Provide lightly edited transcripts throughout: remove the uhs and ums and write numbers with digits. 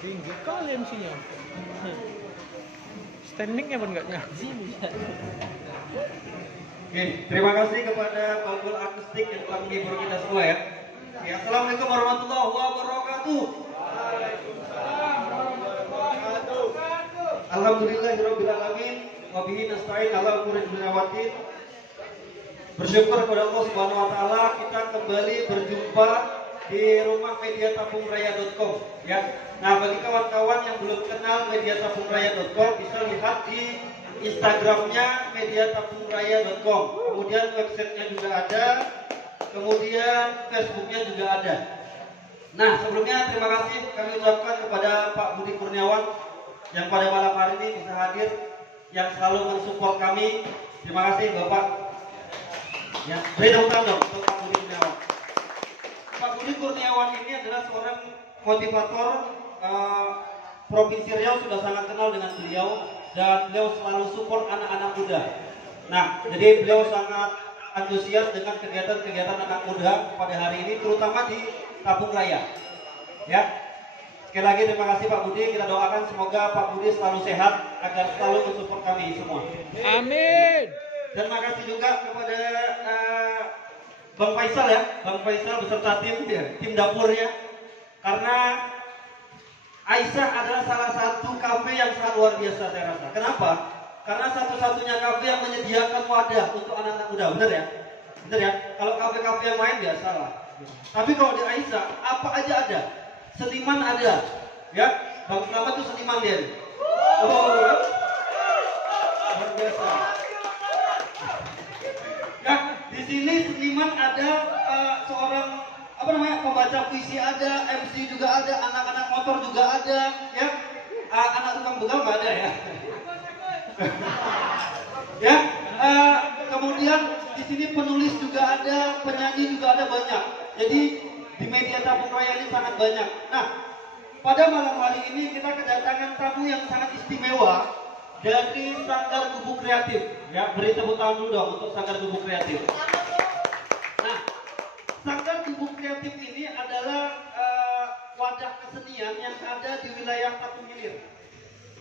Tinggi kali MC-nya. Standingnya pun nggak nyazi. Oke, terima kasih kepada Bangkul Akustik yang telah menghibur kita semua ya. Ya, assalamualaikum warahmatullahi wabarakatuh. Waalaikumsalam warahmatullahi wabarakatuh. Alhamdulillahirabbil alamin wa bihi nasta'in ala umuri dunya waddin. Bersyukur kepada Allah Subhanahu wa taala kita kembali berjumpa di rumah mediatabungraya.com ya. Nah, bagi kawan-kawan yang belum kenal mediatabungraya.com bisa lihat di Instagramnya mediatabungraya.com. Kemudian websitenya juga ada, kemudian Facebooknya juga ada. Nah, sebelumnya terima kasih kami ucapkan kepada Pak Budi Kurniawan yang pada malam hari ini bisa hadir, yang selalu mensupport kami. Terima kasih Bapak. Ya, beri tepuk tangan dong untuk Pak Budi Kurniawan. Pak Budi Kurniawan ini adalah seorang motivator Provinsi Riau, sudah sangat kenal dengan beliau dan beliau selalu support anak-anak muda. Nah, jadi beliau sangat antusias dengan kegiatan-kegiatan anak muda pada hari ini, terutama di Tabung Raya. Ya, sekali lagi terima kasih Pak Budi. Kita doakan semoga Pak Budi selalu sehat agar selalu mensupport kami semua. Amin. Dan terima kasih juga kepada Bang Faisal ya, Bang Faisal beserta tim dapurnya. Karena Aisyah adalah salah satu kafe yang sangat luar biasa saya rasa. Kenapa? Karena satu-satunya kafe yang menyediakan wadah untuk anak-anak muda, benar ya? Benar ya? Kalau kafe-kafe yang lain biasa lah. Tapi kalau di Aisyah, apa aja ada. Seniman ada, ya. Bang Slamet itu seniman dia. Oh, luar biasa. Ya, di sini seniman ada seorang pembaca puisi ada, MC juga ada, anak-anak motor juga ada, ya. Anak tukang begal nggak ada ya. Ya, kemudian di sini penulis juga ada, penyanyi juga ada banyak. Jadi di media Tabung Raya ini sangat banyak. Nah, pada malam hari ini kita kedatangan tamu yang sangat istimewa dari Sanggar Gubuk Kreatif. Ya, beri tepuk tangan dulu dong untuk Sanggar Gubuk Kreatif. Nah, Sanggar Gubuk Kreatif ini adalah wadah kesenian yang ada di wilayah Tabung Hilir.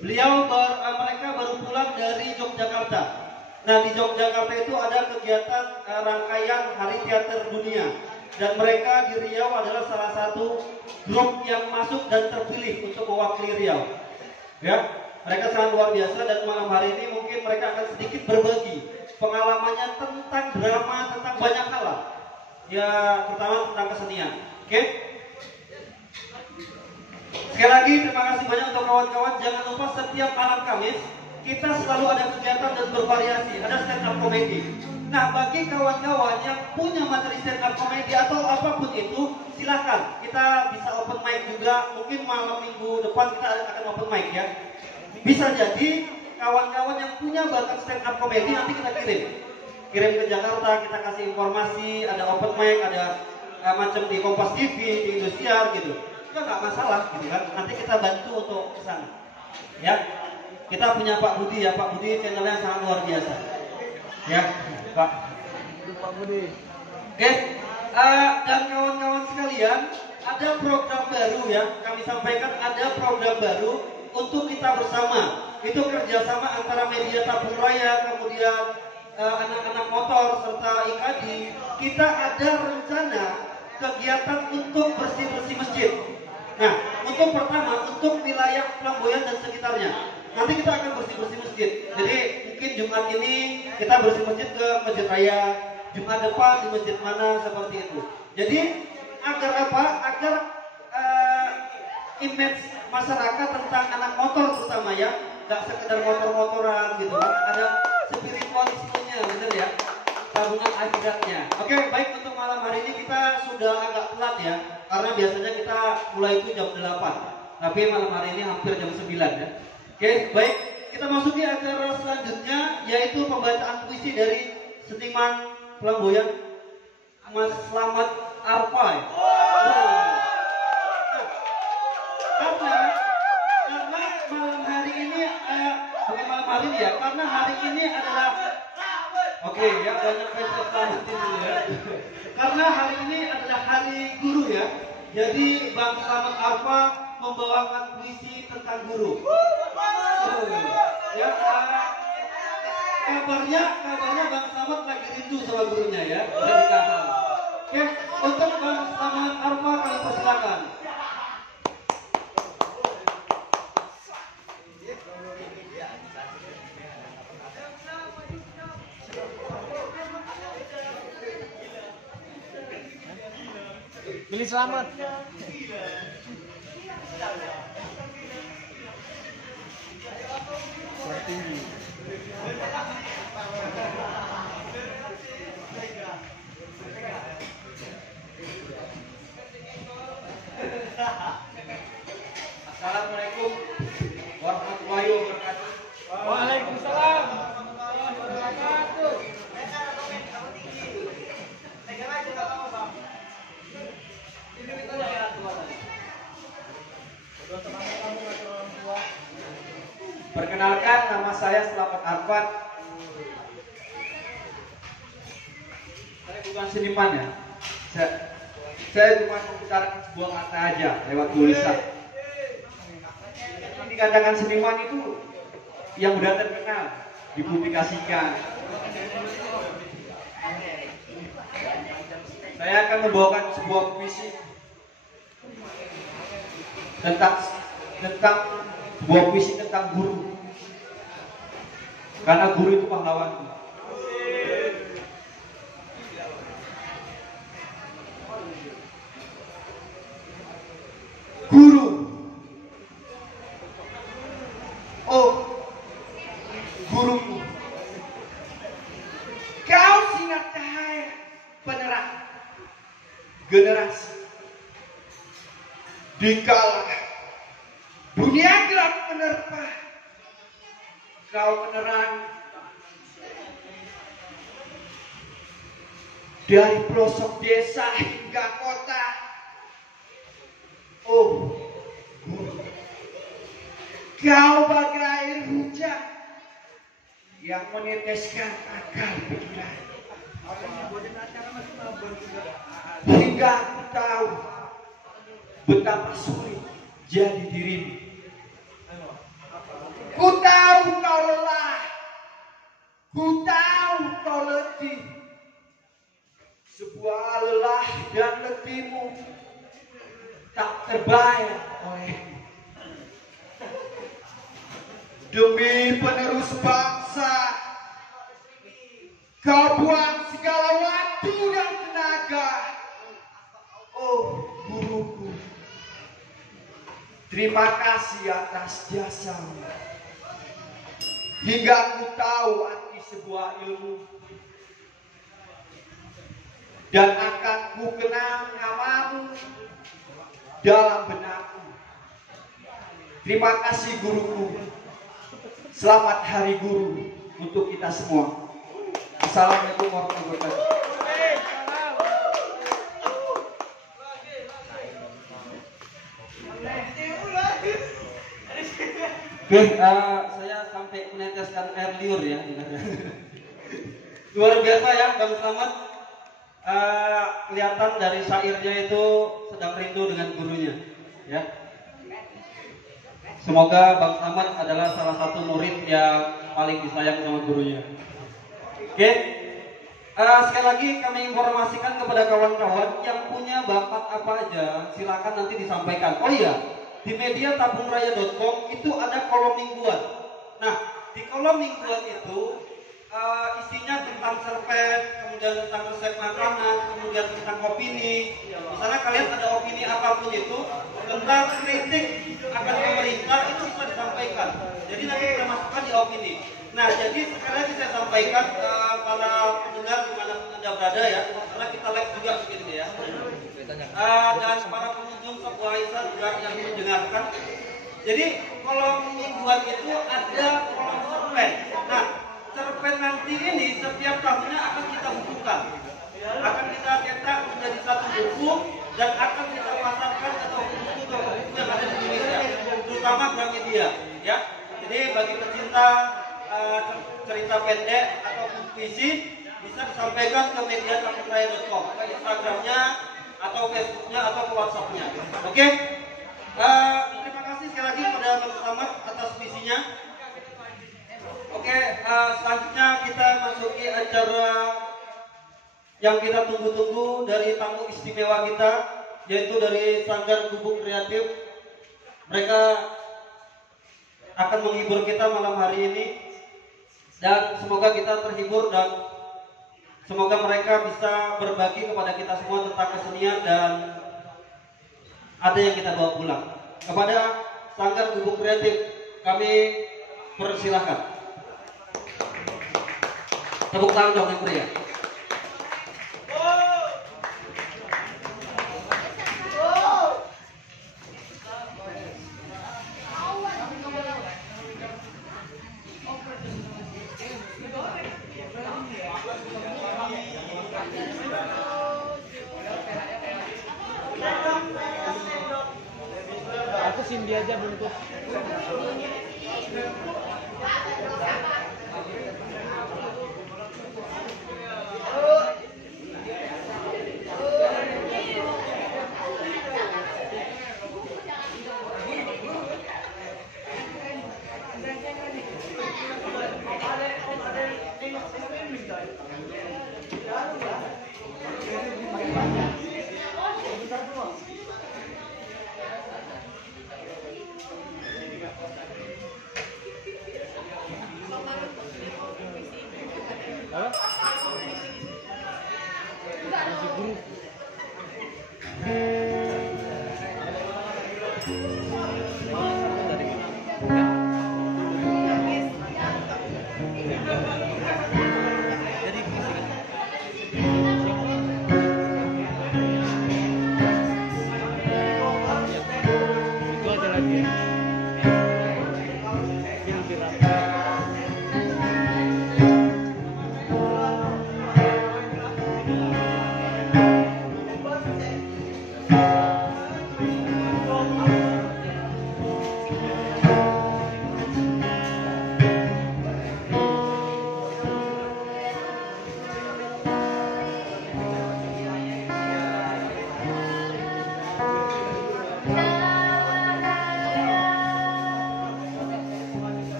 Mereka baru pulang dari Yogyakarta. Nah, di Yogyakarta itu ada kegiatan rangkaian Hari Teater Dunia. Dan mereka di Riau adalah salah satu grup yang masuk dan terpilih untuk mewakili Riau. Ya, mereka sangat luar biasa dan malam hari ini mungkin mereka akan sedikit berbagi pengalamannya tentang drama, tentang banyak hal. Ya, terutama tentang kesenian. Oke? Sekali lagi terima kasih banyak untuk kawan-kawan. Jangan lupa setiap malam Kamis kita selalu ada kegiatan dan bervariasi, ada stand up comedy. Nah, bagi kawan-kawan yang punya materi stand up comedy atau apapun itu, silakan. Kita bisa open mic juga. Mungkin malam minggu depan kita akan open mic ya. Bisa jadi kawan-kawan yang punya bakat stand up comedy nanti kita kirim ke Jakarta, kita kasih informasi, ada open mic, ada macam di Kompas TV, di Indosiar gitu. Itu nggak masalah gitu kan. Nanti kita bantu untuk kesana. Ya, kita punya Pak Budi ya, Pak Budi channelnya sangat luar biasa. Ya, Pak Budi. Oke, dan kawan-kawan sekalian, ada program baru ya. Kami sampaikan ada program baru untuk kita bersama. Itu kerjasama antara media Tabung Raya, kemudian anak-anak motor serta IKD. Kita ada rencana kegiatan untuk bersih-bersih masjid. Nah, untuk pertama untuk wilayah Flamboyan dan sekitarnya. Nanti kita akan bersih-bersih masjid. Jadi mungkin Jumat ini kita bersih masjid ke Masjid Raya, Jumat depan di masjid mana seperti itu. Jadi agar apa? Agar image masyarakat tentang anak motor terutama ya, nggak sekedar motor-motoran gitu kan. Ada spiritualismenya, bener ya? Tabungan akhiratnya. Oke, baik, untuk malam hari ini kita sudah agak telat ya, karena biasanya kita mulai itu jam 8. Tapi malam hari ini hampir jam 9 ya. Oke, baik, kita masuki acara selanjutnya yaitu pembacaan puisi dari seniman Flamboyan Mas Slamet Arfai. Karena malam hari ini bukan malam hari ini ya, karena hari ini adalah oke ya, banyak fans Slamet ini ya. Karena hari ini adalah hari guru ya. Jadi Bang Slamet Arfa membawakan puisi tentang guru. Ya, kabarnya Bang Slamet lagi rindu sama gurunya ya. Jadi kangen. Oke, untuk Bang Slamet Arfa kami persilakan. Pilih selamat. Suara tinggi. Assalamualaikum warahmatullahi wabarakatuh. Waalaikumsalam warahmatullahi wabarakatuh. Perkenalkan, nama saya Slamet Arfat. Saya bukan seniman ya. Saya cuma mengutarakan sebuah kata aja lewat tulisan. Yang dikatakan seniman itu yang udah terkenal, dipublikasikan. Saya akan membawakan sebuah puisi tentang sebuah puisi tentang guru. Karena guru itu pahlawanku. Guru. Oh, guruku. Kau sinar cahaya penerang generasi. Dikala dunia gelap menerpa, kau menerang dari pelosok desa hingga kota. Oh, guru, kau bagai air hujan yang meneteskan akal pikiran. Hingga aku tahu betapa sulit jadi dirimu. Ku tahu kau lelah, ku tahu kau letih. Sebuah lelah dan letihmu tak terbayang olehku. Demi penerus bangsa, kau buang segala waktu dan tenaga. Oh, guruku, terima kasih atas jasamu. Hingga aku tahu arti sebuah ilmu. Dan akan ku kenang namamu dalam benakku. Terima kasih guruku. Selamat Hari Guru untuk kita semua. Assalamualaikum warahmatullahi wabarakatuh. Oke, saya sampai meneteskan air liur ya. Luar biasa ya Bang Slamet. Kelihatan dari syairnya itu sedang rindu dengan gurunya. Ya. Semoga Bang Slamet adalah salah satu murid yang paling disayang sama gurunya. Oke, sekali lagi kami informasikan kepada kawan-kawan yang punya bakat apa aja, silakan nanti disampaikan. Oh iya, di media tabungraya.com itu ada kolom mingguan. Nah, di kolom mingguan itu isinya tentang cerpen, kemudian tentang resep makanan, kemudian tentang opini. Misalnya kalian ada opini apapun itu tentang kritik akan pemerintah itu bisa disampaikan. Jadi nanti kita masukkan di opini. Nah, jadi sekali lagi saya sampaikan para pendengar dimanapun Anda berada ya, karena kita live juga begini ya. Dan para pengunjung sebuah Isa juga yang mendengarkan. Jadi kolom mingguan itu ada kolom cerpen. Nah, cerpen nanti ini setiap tahunnya akan kita bukukan, akan kita cetak menjadi satu buku dan akan kita pasarkan atau buku yang ada di Indonesia, terutama Gramedia ya. Jadi bagi pecinta cerita pendek atau puisi bisa disampaikan ke media tabungraya.com, ke Instagramnya atau Facebooknya atau ke WhatsAppnya. Oke? selamat atas misinya. Oke, selanjutnya kita masuki acara yang kita tunggu-tunggu dari tamu istimewa kita, yaitu dari Sanggar Gubuk Kreatif. Mereka akan menghibur kita malam hari ini, dan semoga kita terhibur dan semoga mereka bisa berbagi kepada kita semua tentang kesenian dan ada yang kita bawa pulang. Kepada Sanggar Gubuk Kreatif kami persilahkan. Tepuk tangan dong yang meriah. Aku Cindy aja bungkus.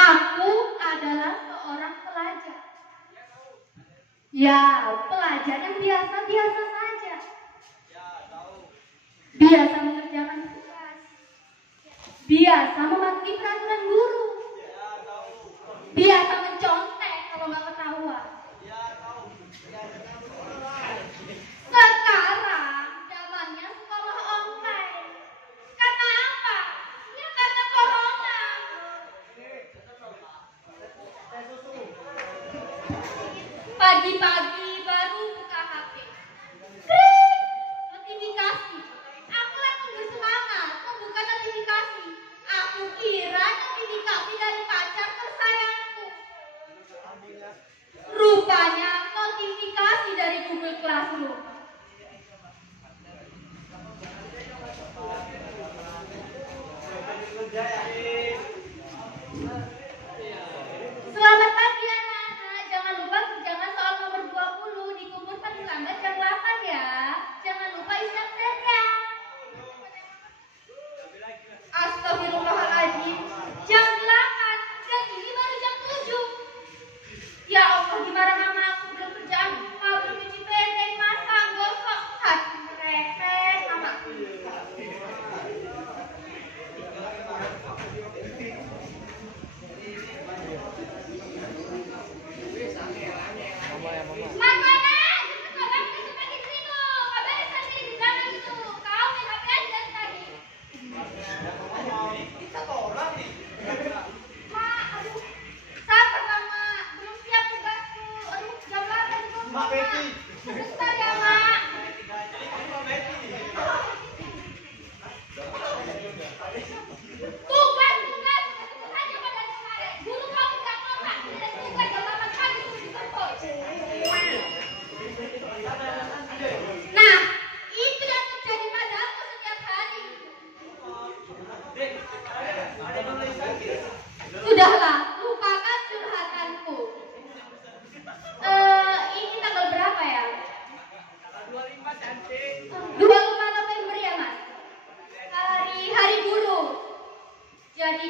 Aku adalah seorang pelajar. Ya, pelajar yang biasa-biasa saja. Biasa mengerjakan tugas. Biasa mematuhi peraturan guru. Biasa mencontek kalau nggak ketahuan. Sekarang zamannya sekolah online. Karena apa? Ya karena corona. Pagi-pagi baru buka HP. Krik, notifikasi. Aku langsung bersemangat membuka notifikasi. Aku kira notifikasi dari pacar tersayangku. Rupanya notifikasi dari Google Classroom. Selamat pagi anak-anak. Jangan lupa kerjakan soal nomor 20.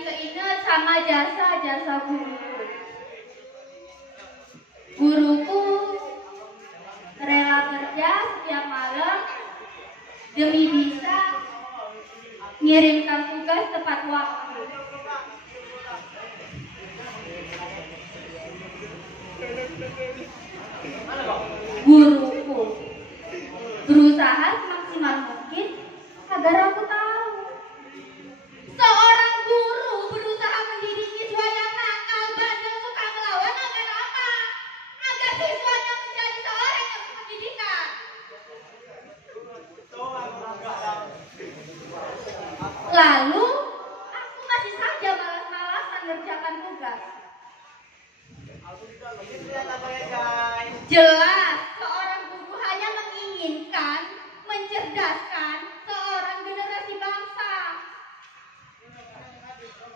keinget sama jasa-jasa guruku. Guruku rela kerja setiap malam demi bisa ngirimkan tugas tepat waktu. Guruku berusaha semaksimal mungkin agar aku tahu. Seorang guru berusaha mendidik siswa yang nakal, bandel, suka melawan agar apa? Agar siswanya menjadi seorang yang berpendidikan. Lalu aku masih saja malas-malasan ngerjakan tugas. Jelas seorang guru hanya menginginkan mencerdaskan seorang generasi bangsa.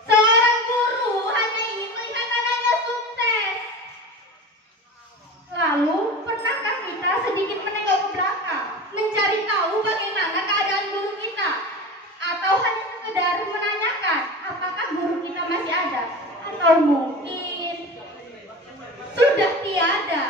Seorang guru hanya ingin melihat anaknya sukses. Lalu, pernahkah kita sedikit menengok ke belakang, mencari tahu bagaimana keadaan guru kita? Atau hanya sekedar menanyakan apakah guru kita masih ada? Atau mungkin sudah tiada?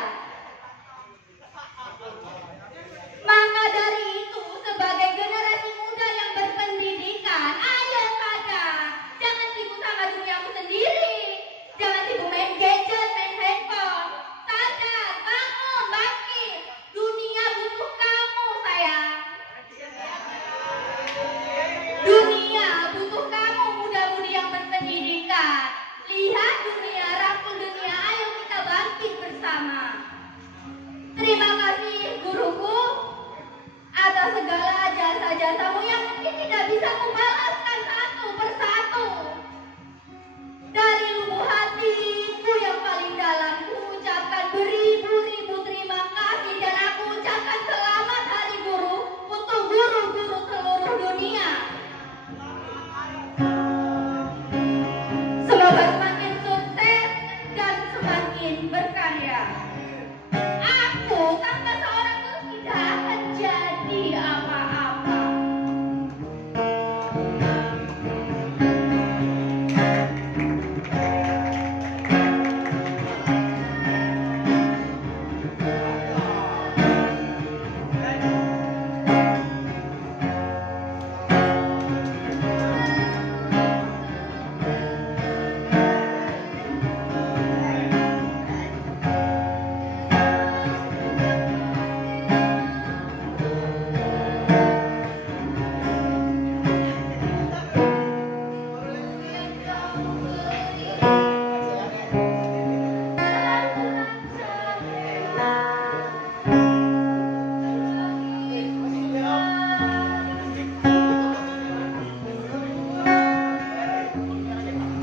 Maka dari itu, sebagai generasi muda yang berpendidikan, ayo sadar, jangan sibuk sama duniamu sendiri, jangan sibuk main gadget, main handphone. Sadar, bangun, bangkit, dunia butuh kamu, sayang. Dunia butuh kamu, muda-mudi yang berpendidikan. Lihat dunia, rangkul dunia, ayo kita bangkit bersama. Terima kasih guruku atas segala jasa-jasamu yang mungkin tidak bisa kubalaskan satu persatu. Dari lubuk hatiku yang paling dalam, ku ucapkan beribu-ribu terima kasih dan aku ucapkan selamat Hari Guru untuk guru-guru seluruh dunia. Semoga semakin sukses dan semakin berkarya. Aku tanpa seorang guru tidak akan jadi apa-apa.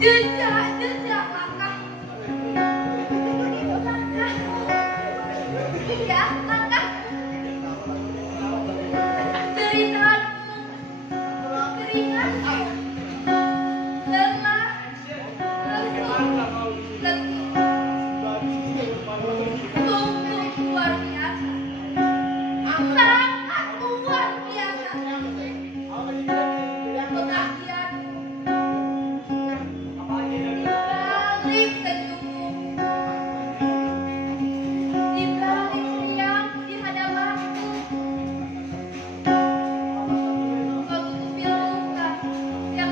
Jejak langkah. Iya, langkah. Deritaanmu, keringatmu, lelah, letih. Sungguh luar biasa. Sangat luar biasa. Pengabdianmu balik senyummu, di balik riang di hadapanku, kau tutupi luka yang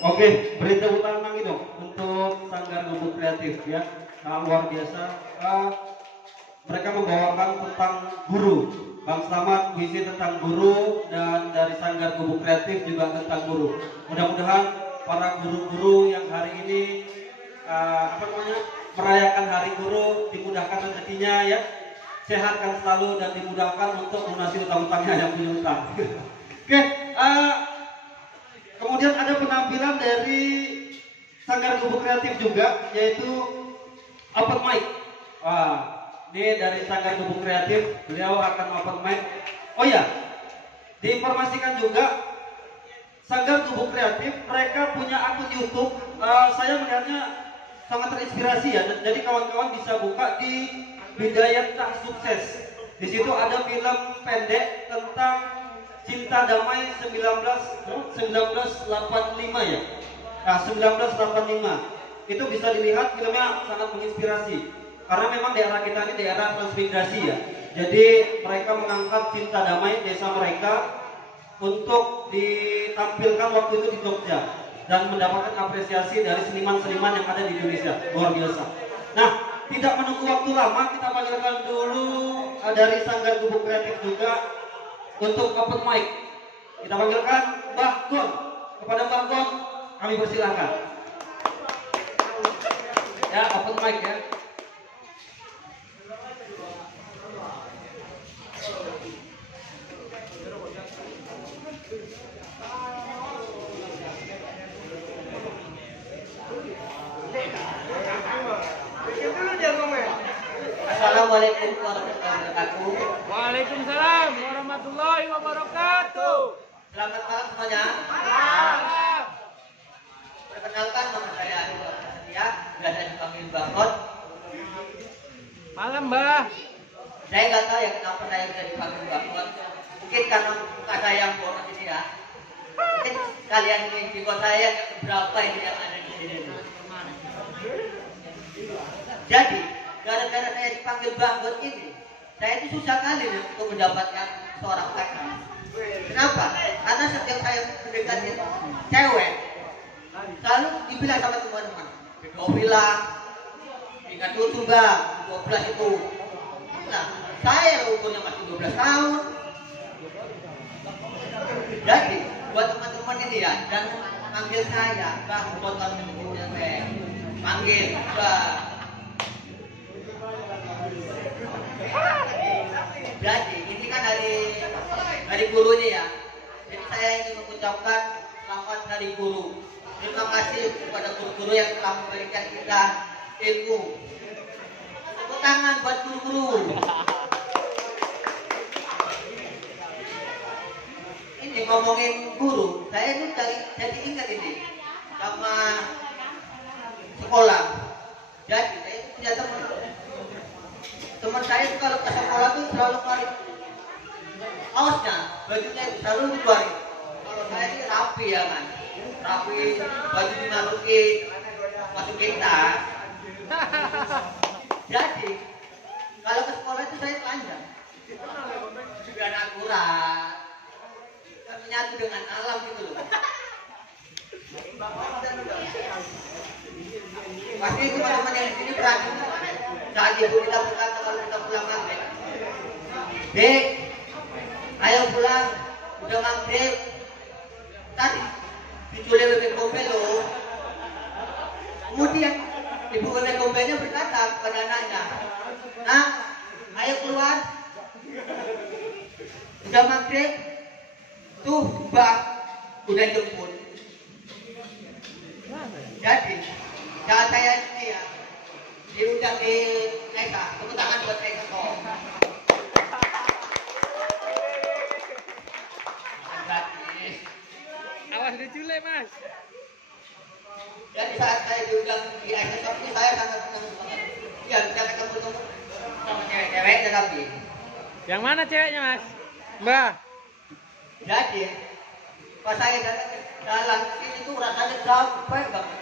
Oke, berita utama gitu untuk Sanggar Gubuk Kreatif ya. Luar biasa. Mereka membawakan tentang guru. Bang Slamet puisi tentang guru dan dari Sanggar Gubuk Kreatif juga tentang guru. Mudah-mudahan para guru-guru yang hari ini merayakan Hari Guru dimudahkan rezekinya ya. Sehatkan selalu dan dimudahkan untuk melunasi utang-utangnya yang punya utang. Oke, kemudian ada penampilan dari Sanggar Gubuk Kreatif juga, yaitu open mic. Ini dari Sanggar Gubuk Kreatif, beliau akan open mic. Oh ya, diinformasikan juga Sanggar Gubuk Kreatif, mereka punya akun YouTube. Saya melihatnya sangat terinspirasi ya. Jadi kawan-kawan bisa buka di Bidayat Tak Sukses. Di situ ada film pendek tentang Cinta Damai 1985 ya. Nah, 1985. Itu bisa dilihat, filmnya sangat menginspirasi. Karena memang daerah kita ini daerah transmigrasi ya. Jadi mereka mengangkat cinta damai desa mereka untuk ditampilkan waktu itu di Jogja dan mendapatkan apresiasi dari seniman-seniman yang ada di Indonesia. Luar biasa. Nah, tidak menunggu waktu lama, kita panggilkan dulu dari Sanggar Gubuk Kreatif juga untuk open mic. Kita panggilkan Mbah Gon. Kepada Mbah Gon kami persilahkan. Ya, open mic ya. Assalamualaikum warahmatullahi wabarakatuh. Waalaikumsalam warahmatullahi wabarakatuh. Selamat malam semuanya. Malam. Perkenalkan, nama saya Iwan Satria, biasa dipanggil Bangkot. Malam, Mbah. Saya nggak tahu ya kenapa saya bisa dipanggil Bangkot. Mungkin karena muka saya yang boros ini ya. Mungkin kalian ini di kota saya berapa ini yang ada di sini. Jadi gara-gara saya dipanggil Bangkot ini, saya itu susah kali nih untuk mendapatkan seorang pacar. Kenapa? Karena setiap saya mendekati cewek, selalu dibilang sama teman-teman, bilang, ingat dulu Bang, 12 itu. Nah, saya umurnya masih 12 tahun. Jadi, buat teman-teman ini ya, dan panggil saya, Bang, tonton videonya, panggil, Bang. Jadi ini kan hari guru ini ya. Jadi saya ingin mengucapkan selamat Hari Guru. Terima kasih kepada guru-guru yang telah memberikan kita ilmu. Tepuk tangan buat guru-guru. Ini ngomongin guru, saya ini jadi ingat ini sama sekolah. Jadi saya itu punya teman saya itu kalau ke sekolah tuh selalu keluarin kaosnya, bajunya itu selalu dikeluarin. Kalau saya ini rapi ya kan, rapi, baju masukin tas. Jadi kalau ke sekolah itu saya telanjang, biar akurat, kan menyatu dengan alam gitu loh. Pasti teman-teman yang di sini berani. Saat ibu kita berkata kalau kita pulang maghrib, Dek, ayo pulang, udah maghrib. Tadi diculik bebek gombel loh. Kemudian ibu bebek gombelnya berkata kepada anaknya, Nah, ayo keluar, udah maghrib, tuh Bang udah jemput. Jadi saat saya ini ya diundang di Nesa, tepuk tangan buat Nesa kok. Awas diculik, Mas. Jadi saat saya diundang di Nesa ini saya sangat senang banget. Ya bisa ketemu sama cewek-cewek tetapi. Yang mana ceweknya, Mas? Mbah. Jadi pas saya jalan sini tuh rasanya capek banget.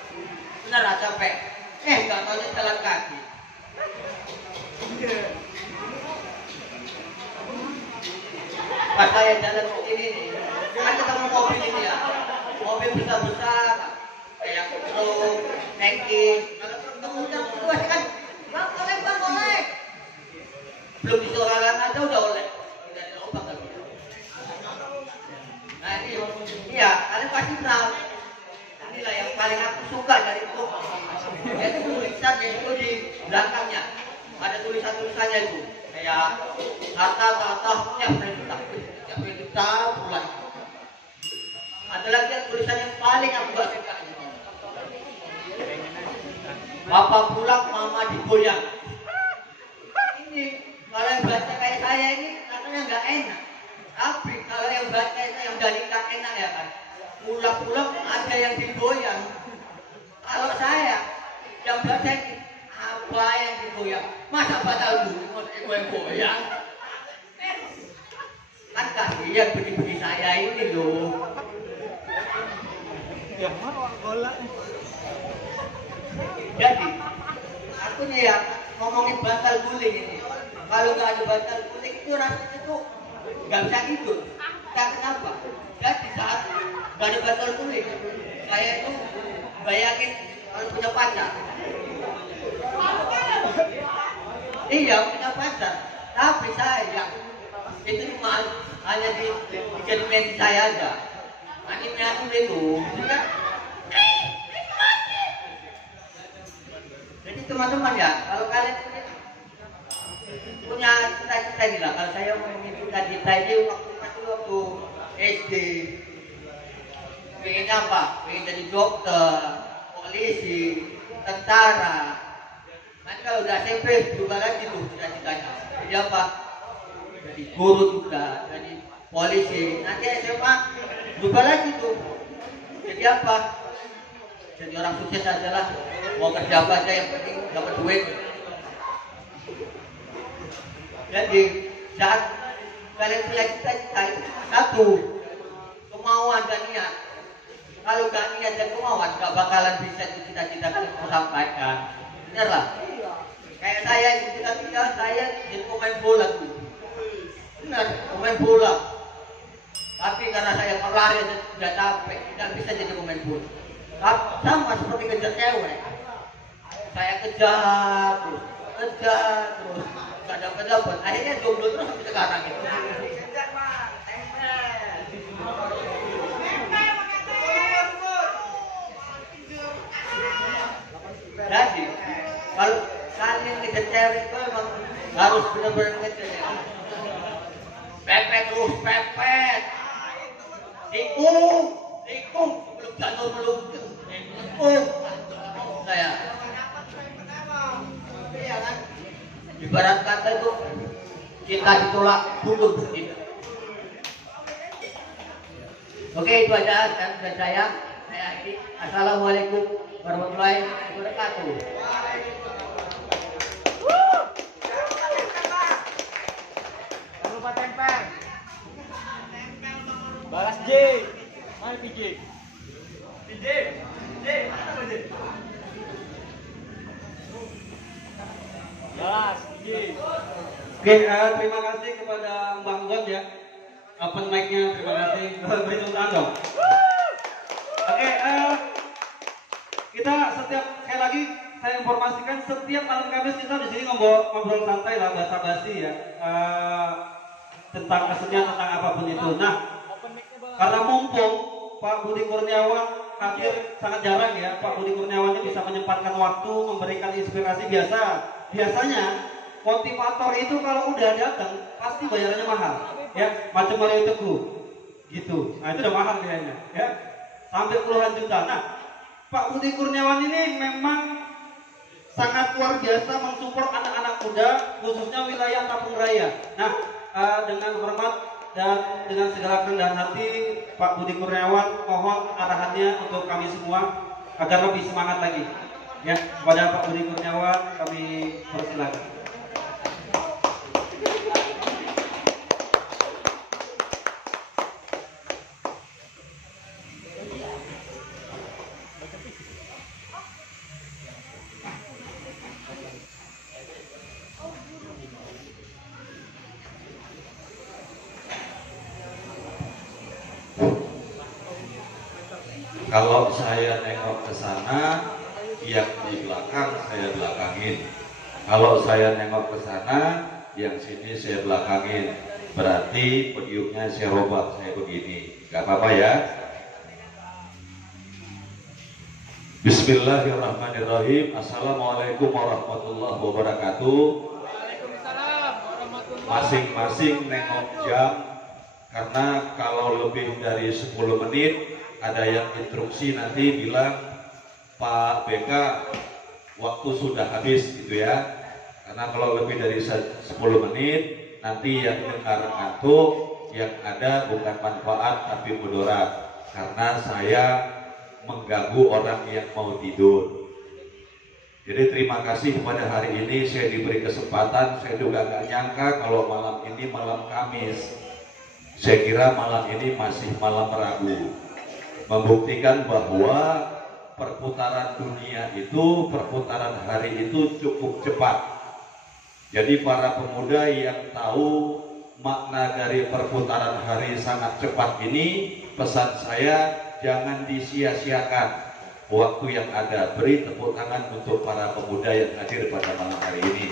Benar capek. Nggak taunya jalan kaki. Pas saya jalan ke sini nih, kan ketemu mobil ini ya, mobil besar-besar, kayak truk, tanki. Kalau truk kemudian luas kan, bang oleh. Belum disuarakan aja udah oleh. Tidak ada lubang lagi. Nah ini, iya, kalian pasti tahu. Inilah yang paling aku suka dari itu. Yaitu tulisannya itu di belakangnya. Ada tulisannya itu. Kayak kata-kata yang kita bulan. Ada lagi yang tulisan yang paling aku gak suka. Bapak pulang, mama digoyang. Ini kalau yang baca kayak saya ini katanya nggak enak. Tapi kalau yang baca itu yang dari nggak enak ya kan. Pulang-pulang ada yang digoyang. Kalau saya yang baca ini apa yang digoyang? Masa batal dulu mau goyang? Kan kasihan budi-budi saya ini loh. Ya mau bola. Jadi aku nih ya ngomongin bantal guling ini. Kalau nggak ada bantal guling itu rasanya tuh nggak bisa tidur. Entah kenapa. Jadi saat nggak ada bantal guling, saya itu bayangin kalau punya pacar. Iya punya pacar, tapi saya itu cuma hanya di dimensi saya aja. Anime itu, jadi teman-teman ya, kalau kalian punya cita-cita ini lah. Kalau saya ngomongin cita-cita ini waktu SD, pengen apa? Pengen jadi dokter, polisi, tentara. Nanti kalau udah SMP juga lagi tuh cita-citanya. Jadi apa? Jadi guru juga, jadi polisi. Nanti SMA juga lagi tuh. Jadi apa? Jadi orang sukses aja lah. Mau kerja apa aja yang penting dapat duit. Jadi saat kalian punya cita-cita satu, kemauan dan niat. Kalau gak niat dan kemauan, gak bakalan bisa cita-cita kalian mau sampaikan. Bener lah. Kayak saya cita-cita saya jadi pemain bola tuh. Bener, pemain bola. Tapi karena saya lari sudah capek, tidak bisa jadi pemain bola. Sama seperti kejar cewek. Saya kejar terus, nggak dapat. Akhirnya jomblo terus sampai sekarang itu. Jadi kalau kalian kejar cewek itu memang harus benar-benar ngejar. Pepet terus, pepet. Tikung sebelum jatuh belum tikung saya. Iya kan? Ibarat kata itu kita ditolak butuh kita. Oke, itu aja kan dari saya. Assalamualaikum warahmatullahi wabarakatuh. Jangan lupa tempel. Balas J. Mana PJ? PJ. Mana PJ? Balas PJ. Oke, terima kasih kepada Bang God ya. Open mic-nya, terima kasih. Beri tepuk tangan dong. Oke, kita sekali lagi saya informasikan setiap malam Kamis kita di sini ngobrol santai lah, basa-basi ya. Tentang kesenian, tentang apapun itu. Nah, karena mumpung Pak Budi Kurniawan hadir sangat jarang ya, Pak Budi Kurniawan ini bisa menyempatkan waktu, memberikan inspirasi biasanya motivator itu kalau udah datang pasti bayarannya mahal ya, macam Mario Teguh gitu. Nah itu udah mahal kayaknya ya, sampai puluhan juta. Nah Pak Budi Kurniawan ini memang sangat luar biasa mensupport anak-anak muda, khususnya wilayah Kampung Raya. Nah dengan hormat dan dengan segala kerendahan hati, Pak Budi Kurniawan mohon arahannya untuk kami semua agar lebih semangat lagi. Ya, kepada Pak Budi Kurniawan kami persilakan. Kalau saya nengok ke sana, yang di belakang saya belakangin. Kalau saya nengok ke sana, yang sini saya belakangin. Berarti podiumnya saya robak, saya begini. Gak apa-apa ya. Bismillahirrahmanirrahim. Assalamualaikum warahmatullahi wabarakatuh. Waalaikumsalam warahmatullahi wabarakatuh. Masing-masing nengok jam, karena kalau lebih dari 10 menit ada yang instruksi nanti bilang Pak BK waktu sudah habis gitu ya. Karena kalau lebih dari 10 menit nanti yang dengar ngantuk, yang ada bukan manfaat tapi mudarat, karena saya mengganggu orang yang mau tidur. Jadi terima kasih pada hari ini saya diberi kesempatan. Saya juga gak nyangka kalau malam ini malam Kamis. Saya kira malam ini masih malam Rabu. Membuktikan bahwa perputaran dunia itu, perputaran hari itu cukup cepat. Jadi para pemuda yang tahu makna dari perputaran hari sangat cepat ini, pesan saya jangan disia-siakan waktu yang ada. Beri tepuk tangan untuk para pemuda yang hadir pada malam hari ini.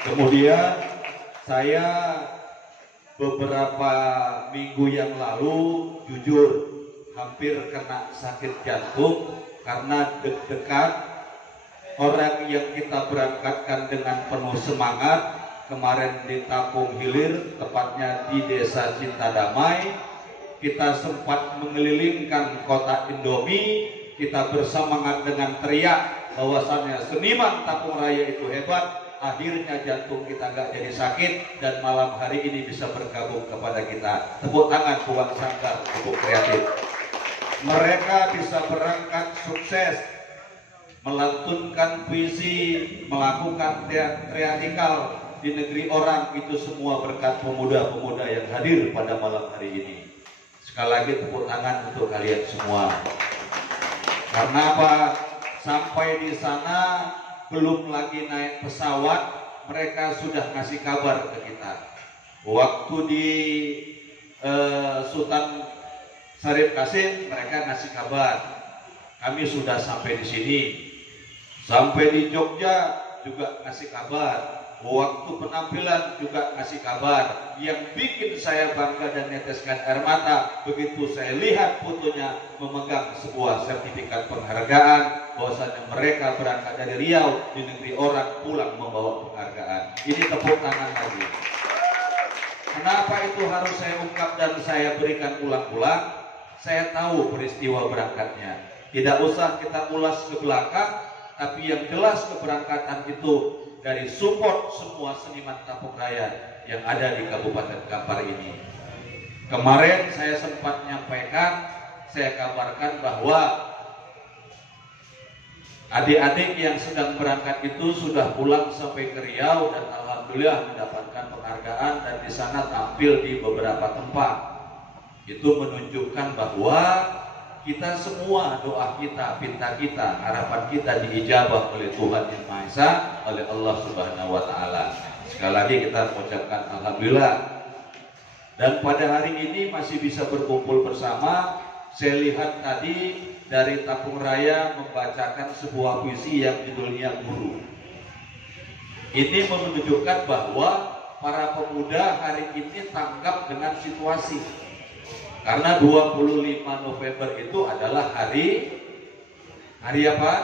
Kemudian saya beberapa minggu yang lalu jujur hampir kena sakit jantung karena deg-degan. Orang yang kita berangkatkan dengan penuh semangat kemarin di Tapung Hilir, tepatnya di Desa Cinta Damai, kita sempat mengelilingkan kota Indomie. Kita bersemangat dengan teriak bahwasannya seniman Tapung Raya itu hebat. Akhirnya jantung kita nggak jadi sakit dan malam hari ini bisa bergabung kepada kita. Tepuk tangan Puan Sanggar cukup kreatif. Mereka bisa berangkat sukses, melantunkan puisi, melakukan teatrikal di negeri orang, itu semua berkat pemuda-pemuda yang hadir pada malam hari ini. Sekali lagi tepuk tangan untuk kalian semua. Karena apa? Sampai di sana belum lagi naik pesawat, mereka sudah ngasih kabar ke kita. Waktu di Sultan Syarif Kasim, mereka ngasih kabar, kami sudah sampai di sini. Sampai di Jogja juga ngasih kabar. Waktu penampilan juga ngasih kabar. Yang bikin saya bangga dan neteskan air mata begitu saya lihat fotonya memegang sebuah sertifikat penghargaan bahwasanya mereka berangkat dari Riau di negeri orang pulang membawa penghargaan. Ini tepuk tangan lagi. Kenapa itu harus saya ungkap dan saya berikan ulang-ulang? Saya tahu peristiwa berangkatnya. Tidak usah kita ulas ke belakang, tapi yang jelas keberangkatan itu dari support semua seniman Tapung Raya yang ada di Kabupaten Kampar ini. Kemarin saya sempat menyampaikan, saya kabarkan bahwa adik-adik yang sedang berangkat itu sudah pulang sampai ke Riau dan alhamdulillah mendapatkan penghargaan dan di sana tampil di beberapa tempat. Itu menunjukkan bahwa kita semua, doa kita, pinta kita, harapan kita diijabah oleh Tuhan Yang Maha Esa, oleh Allah Subhanahu wa Ta'ala. Sekali lagi kita mengucapkan alhamdulillah. Dan pada hari ini masih bisa berkumpul bersama. Saya lihat tadi dari Tapung Raya membacakan sebuah puisi yang judulnya Guru. Ini menunjukkan bahwa para pemuda hari ini tanggap dengan situasi. Karena 25 November itu adalah hari apa?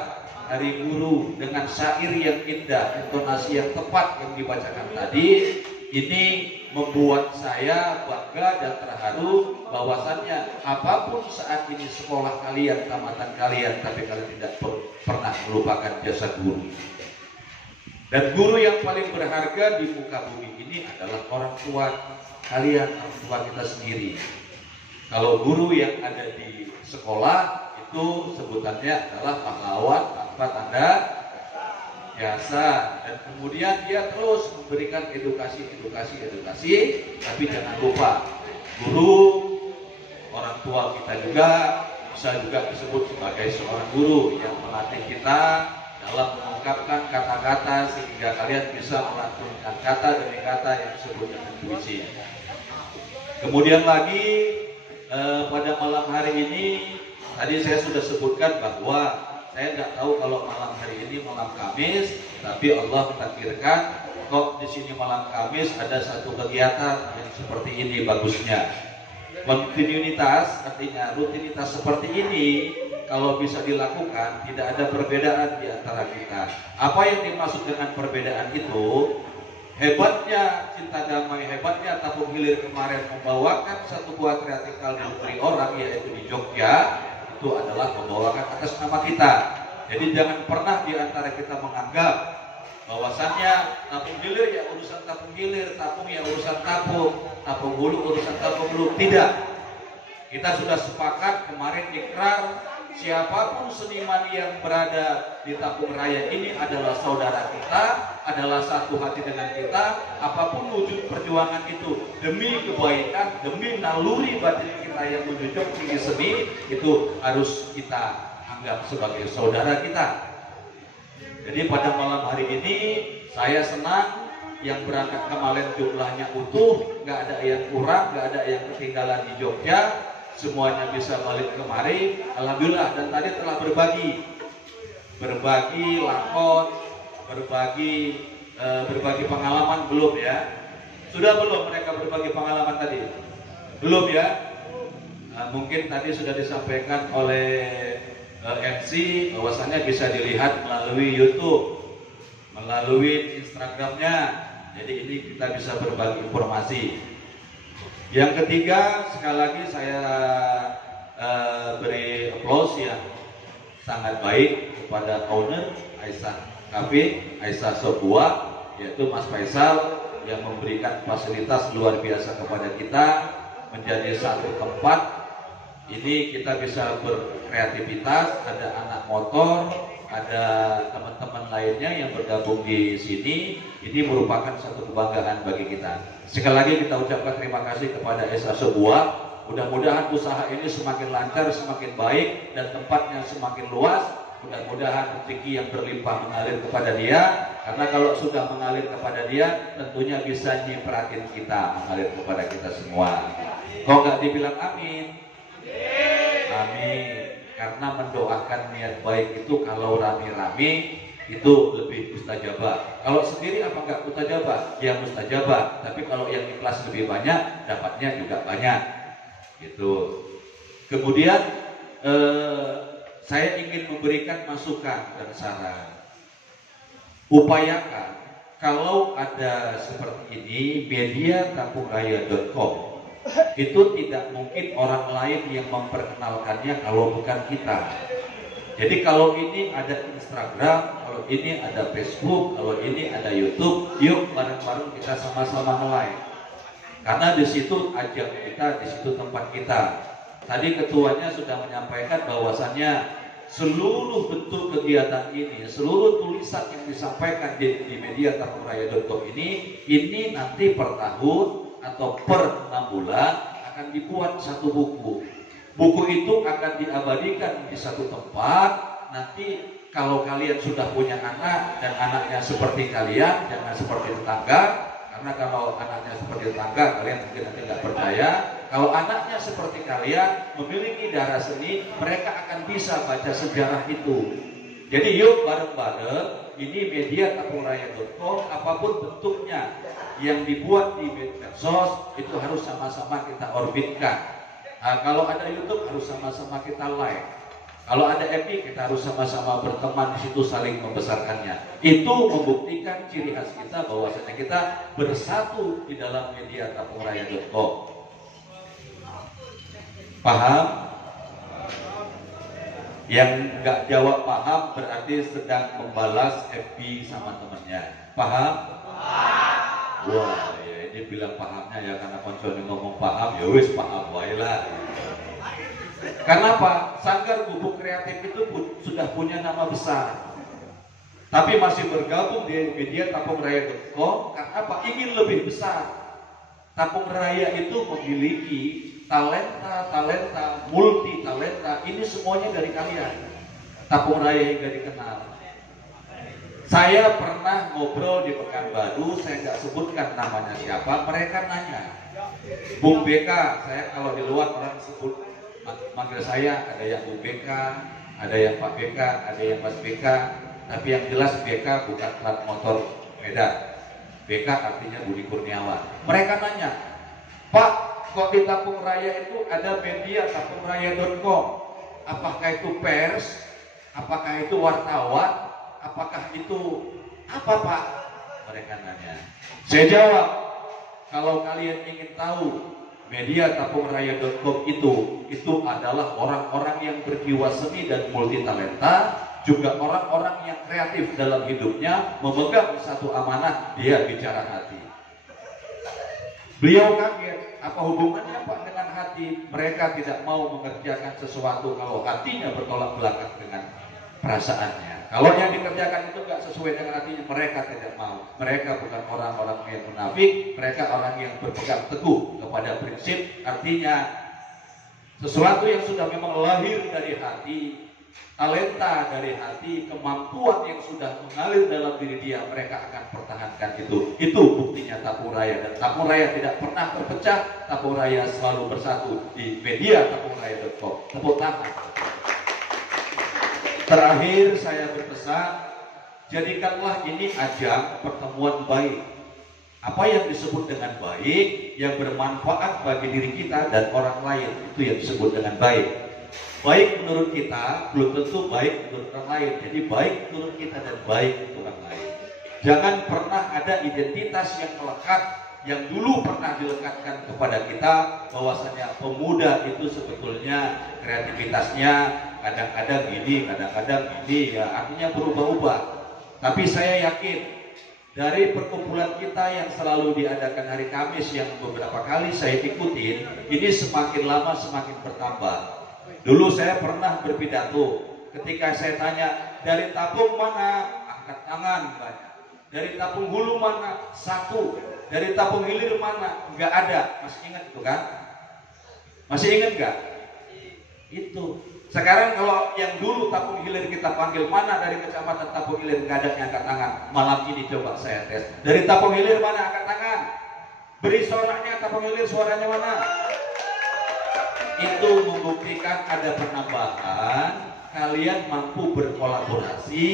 Hari Guru, dengan syair yang indah, intonasi yang tepat yang dibacakan tadi. Ini membuat saya bangga dan terharu bahwasannya apapun saat ini sekolah kalian, tamatan kalian, tapi kalian tidak pernah melupakan jasa guru. Dan guru yang paling berharga di muka bumi ini adalah orang tua kalian, orang tua kita sendiri. Kalau guru yang ada di sekolah itu sebutannya adalah pahlawan tanpa tanda jasa, dan kemudian dia terus memberikan edukasi, tapi jangan lupa guru, orang tua kita juga bisa juga disebut sebagai seorang guru yang melatih kita dalam mengungkapkan kata-kata sehingga kalian bisa melantunkan kata demi kata yang disebut dengan puisi. Kemudian lagi pada malam hari ini tadi saya sudah sebutkan bahwa saya nggak tahu kalau malam hari ini malam Kamis, tapi Allah mentakdirkan kok di sini malam Kamis ada satu kegiatan yang seperti ini bagusnya. Kontinuitas, artinya rutinitas seperti ini kalau bisa dilakukan tidak ada perbedaan di antara kita. Apa yang dimaksud dengan perbedaan itu? Hebatnya Cinta Damai, hebatnya Tabung Hilir kemarin membawakan satu buah kreatikal di negeri orang, yaitu di Jogja, itu adalah membawakan atas nama kita. Jadi jangan pernah di antara kita menganggap bahwasannya tabung hilir ya urusan tabung hilir, tabung ya urusan tabung hulu urusan tabung hulu. Tidak. Kita sudah sepakat kemarin ikrar, siapapun seniman yang berada di Tapung Raya ini adalah saudara kita, adalah satu hati dengan kita. Apapun wujud perjuangan itu demi kebaikan, demi naluri batin kita yang menjunjung tinggi seni, itu harus kita anggap sebagai saudara kita. Jadi pada malam hari ini saya senang yang berangkat kemarin jumlahnya utuh, nggak ada yang kurang, nggak ada yang ketinggalan di Jogja, semuanya bisa balik kemari, alhamdulillah. Dan tadi telah berbagi lakon, berbagi pengalaman. Belum ya? Sudah belum mereka berbagi pengalaman tadi? Belum ya? Mungkin tadi sudah disampaikan oleh MC bahwasannya bisa dilihat melalui YouTube, melalui Instagramnya. Jadi ini kita bisa berbagi informasi. Yang ketiga, sekali lagi saya beri aplaus yang sangat baik kepada owner Aisyah Cafe, Aisyah Sebuah, yaitu Mas Faisal, yang memberikan fasilitas luar biasa kepada kita, menjadi satu tempat. Ini kita bisa berkreativitas, ada anak motor, ada teman-teman lainnya yang bergabung di sini. Ini merupakan satu kebanggaan bagi kita. Sekali lagi kita ucapkan terima kasih kepada Esa Sebuah. Mudah-mudahan usaha ini semakin lancar, semakin baik, dan tempatnya semakin luas. Mudah-mudahan rezeki yang berlimpah mengalir kepada dia. Karena kalau sudah mengalir kepada dia, tentunya bisa nyiperatin kita, mengalir kepada kita semua. Kok nggak dibilang amin? Amin. Karena mendoakan niat baik itu kalau rame-rame itu lebih mustajabah. Kalau sendiri apa enggak mustajabah? Ya mustajabah. Tapi kalau yang ikhlas lebih banyak, dapatnya juga banyak. Gitu. Kemudian saya ingin memberikan masukan dan saran. Upayakan kalau ada seperti ini, mediatapungraya.com itu tidak mungkin orang lain yang memperkenalkannya kalau bukan kita. Jadi kalau ini ada Instagram, kalau ini ada Facebook, kalau ini ada YouTube, yuk bareng-bareng kita sama-sama nge-like. Karena di situ ajang kita, di situ tempat kita. Tadi ketuanya sudah menyampaikan bahwasannya seluruh bentuk kegiatan ini, seluruh tulisan yang disampaikan di mediatapungraya.com ini nanti per tahun atau per 6 bulan akan dibuat satu buku. Buku itu akan diabadikan di satu tempat. Nanti kalau kalian sudah punya anak dan anaknya seperti kalian, jangan seperti tetangga. Karena kalau anaknya seperti tetangga, kalian mungkin nanti nggak percaya. Kalau anaknya seperti kalian, memiliki darah seni, mereka akan bisa baca sejarah itu. Jadi yuk bareng-bareng, ini mediatapungraya.com, apapun bentuknya yang dibuat di medsos itu harus sama-sama kita orbitkan. Nah, kalau ada YouTube harus sama-sama kita like. Kalau ada FB kita harus sama-sama berteman di situ, saling membesarkannya. Itu membuktikan ciri khas kita bahwasanya kita bersatu di dalam mediatapungraya.com. Paham? Yang nggak jawab paham berarti sedang membalas FB sama temennya. Paham? Wah, ya ini bilang pahamnya ya karena konsolnya ngomong paham, ya wis paham wailah. Karena apa? Sanggar Gubuk Kreatif itu sudah punya nama besar, tapi masih bergabung di mediatapungraya.com karena apa? Ingin lebih besar. Tapung Raya itu memiliki talenta, multi talenta. Ini semuanya dari kalian. Tapung Raya hingga dikenal. Saya pernah ngobrol di Pekanbaru, saya nggak sebutkan namanya siapa, mereka nanya, Bung BK, saya kalau di luar orang sebut manggil saya, ada yang Bung BK, ada yang Pak BK, ada yang Mas BK, tapi yang jelas BK bukan plat motor Medan. BK artinya Budi Kurniawan. Mereka nanya, Pak, kok di Tapung Raya itu ada media tapungraya.com? Apakah itu pers? Apakah itu wartawan? Apakah itu apa, Pak? Mereka nanya. Saya jawab, kalau kalian ingin tahu media tapungraya.com itu adalah orang-orang yang berjiwa seni dan multi talenta, juga orang-orang yang kreatif dalam hidupnya, memegang satu amanah, dia bicara hati. Beliau kaget, apa hubungannya Pak dengan hati? Mereka tidak mau mengerjakan sesuatu kalau hatinya bertolak belakang dengan perasaannya. Kalau yang dikerjakan itu nggak sesuai dengan hatinya, mereka tidak mau. Mereka bukan orang-orang yang munafik, mereka orang yang berpegang teguh kepada prinsip. Artinya sesuatu yang sudah memang lahir dari hati, talenta dari hati, kemampuan yang sudah mengalir dalam diri dia, mereka akan pertahankan itu. Itu buktinya Tapung Raya, dan Tapung Raya tidak pernah terpecah. Tapung Raya selalu bersatu di media tapungraya.com. Tepuk tangan. Terakhir saya berpesan, jadikanlah ini ajang pertemuan baik. Apa yang disebut dengan baik, yang bermanfaat bagi diri kita dan orang lain, itu yang disebut dengan baik. Baik menurut kita, belum tentu baik menurut orang lain. Jadi baik menurut kita dan baik untuk orang lain. Jangan pernah ada identitas yang melekat, yang dulu pernah dilekatkan kepada kita, bahwasanya pemuda itu sebetulnya kreativitasnya kadang-kadang gini, kadang-kadang gini, ya artinya berubah-ubah. Tapi saya yakin dari perkumpulan kita yang selalu diadakan hari Kamis, yang beberapa kali saya ikutin, ini semakin lama semakin bertambah. Dulu saya pernah berpidato, ketika saya tanya, dari Tapung mana? Angkat tangan banyak. Dari Tapung Hulu mana? Satu. Dari Tapung Hilir mana? Enggak ada. Masih ingat itu kan? Masih ingat enggak? Itu. Sekarang kalau yang dulu Tapung Hilir kita panggil, mana dari kecamatan Tapung Hilir, enggak ada yang angkat tangan. Malam ini coba saya tes. Dari Tapung Hilir mana? Angkat tangan. Beri suaranya, Tapung Hilir suaranya mana? Itu membuktikan ada penambahan, kalian mampu berkolaborasi,